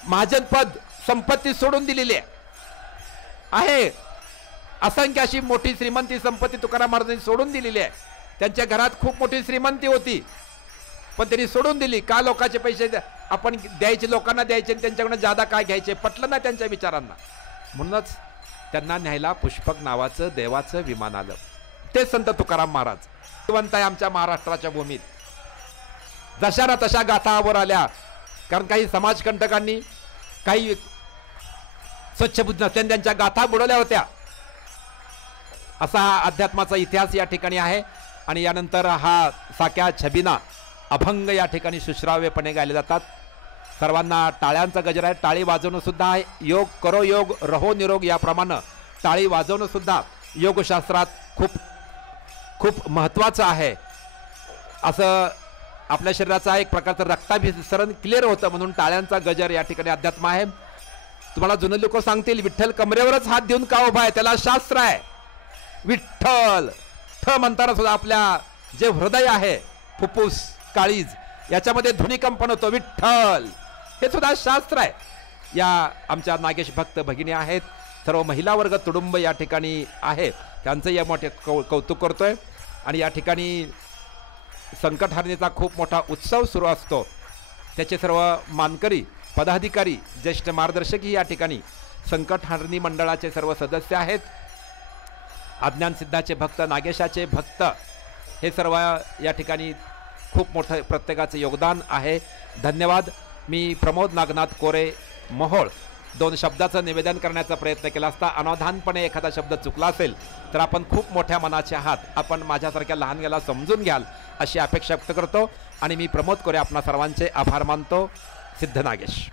महाजनपद संपत्ती सोडून दिलेली आहे. असंख्य अशी मोठी श्रीमंती संपत्ती तुकाराम महाराजांनी सोडून दिलेली आहे. त्यांच्या घरात खूप मोठी श्रीमंती होती पण त्यांनी सोडून दिली. का? लोकांचे पैसे आपण द्यायचे, लोकांना द्यायचे, त्यांच्याकडून जादा काय घ्यायचे, पटलं ना त्यांच्या विचारांना. म्हणूनच त्यांना न्यायला पुष्पक नावाचं देवाचं विमान आलं. ते संत तुकाराम महाराज जिवंत आहे आमच्या महाराष्ट्राच्या भूमीत. जशा ना तशा गाथावर आल्या, कारण काही समाजकंटकांनी, काही स्वच्छबुद्ध नसल्याने त्यांच्या गाथा बुडवल्या होत्या. असा हा अध्यात्माचा इतिहास या ठिकाणी आहे. आणि यानंतर हा साक्या छबिना अभंग या ठिकाणी सुश्राव्यपणे गायले जातात. सर्वांना टाळ्यांचा गजर आहे. टाळी वाजवणं सुद्धा आहे. योग करो योग रहो निरोग याप्रमाणे टाळी वाजवणं सुद्धा योगशास्त्रात खूप खूप महत्त्वाचं आहे. असं आपल्या शरीराचा एक प्रकारचं रक्ताभिसरण क्लिअर होतं म्हणून टाळ्यांचा गजर या ठिकाणी अध्यात्म आहे. तुम्हाला जुने लोक सांगतील विठ्ठल कमरेवरच हात देऊन का उभा आहे, त्याला शास्त्र आहे. विठ्ठल ठ म्हणताना सुद्धा आपल्या जे हृदय आहे, फुफ्फुस, काळीज याच्यामध्ये ध्वनिकंपन होतो. विठ्ठल हे सुद्धा शास्त्र आहे. या आमच्या नागेश भक्त भगिनी आहेत, सर्व महिला वर्ग तुडुंब या ठिकाणी आहे, त्यांचं या मोठे कौतुक करतोय. आणि या ठिकाणी संकटहरणीचा खूप मोठा उत्सव सुरू असतो. त्याचे सर्व मानकरी, पदाधिकारी, ज्येष्ठ मार्गदर्शकही या ठिकाणी संकटहरणी मंडळाचे सर्व सदस्य आहेत. अज्ञान सिद्धाचे भक्त, नागेशाचे भक्त हे सर्व या ठिकाणी खूप मोठं प्रत्येकाचं योगदान आहे. धन्यवाद. मी प्रमोद नागनाथ कोरे मोहोळ 2 शब्दाचं निवेदन करण्याचा प्रयत्न केला असता अनावधानपणे एखादा शब्द चुकला असेल तर आपण खूप मोठ्या मनाचे आहात, आपण माझ्यासारख्या लहान गेला समजून घ्याल अशी अपेक्षा व्यक्त करतो. आणि मी प्रमोद कोरे आपणा सर्वांचे आभार मानतो. सिद्ध नागेश.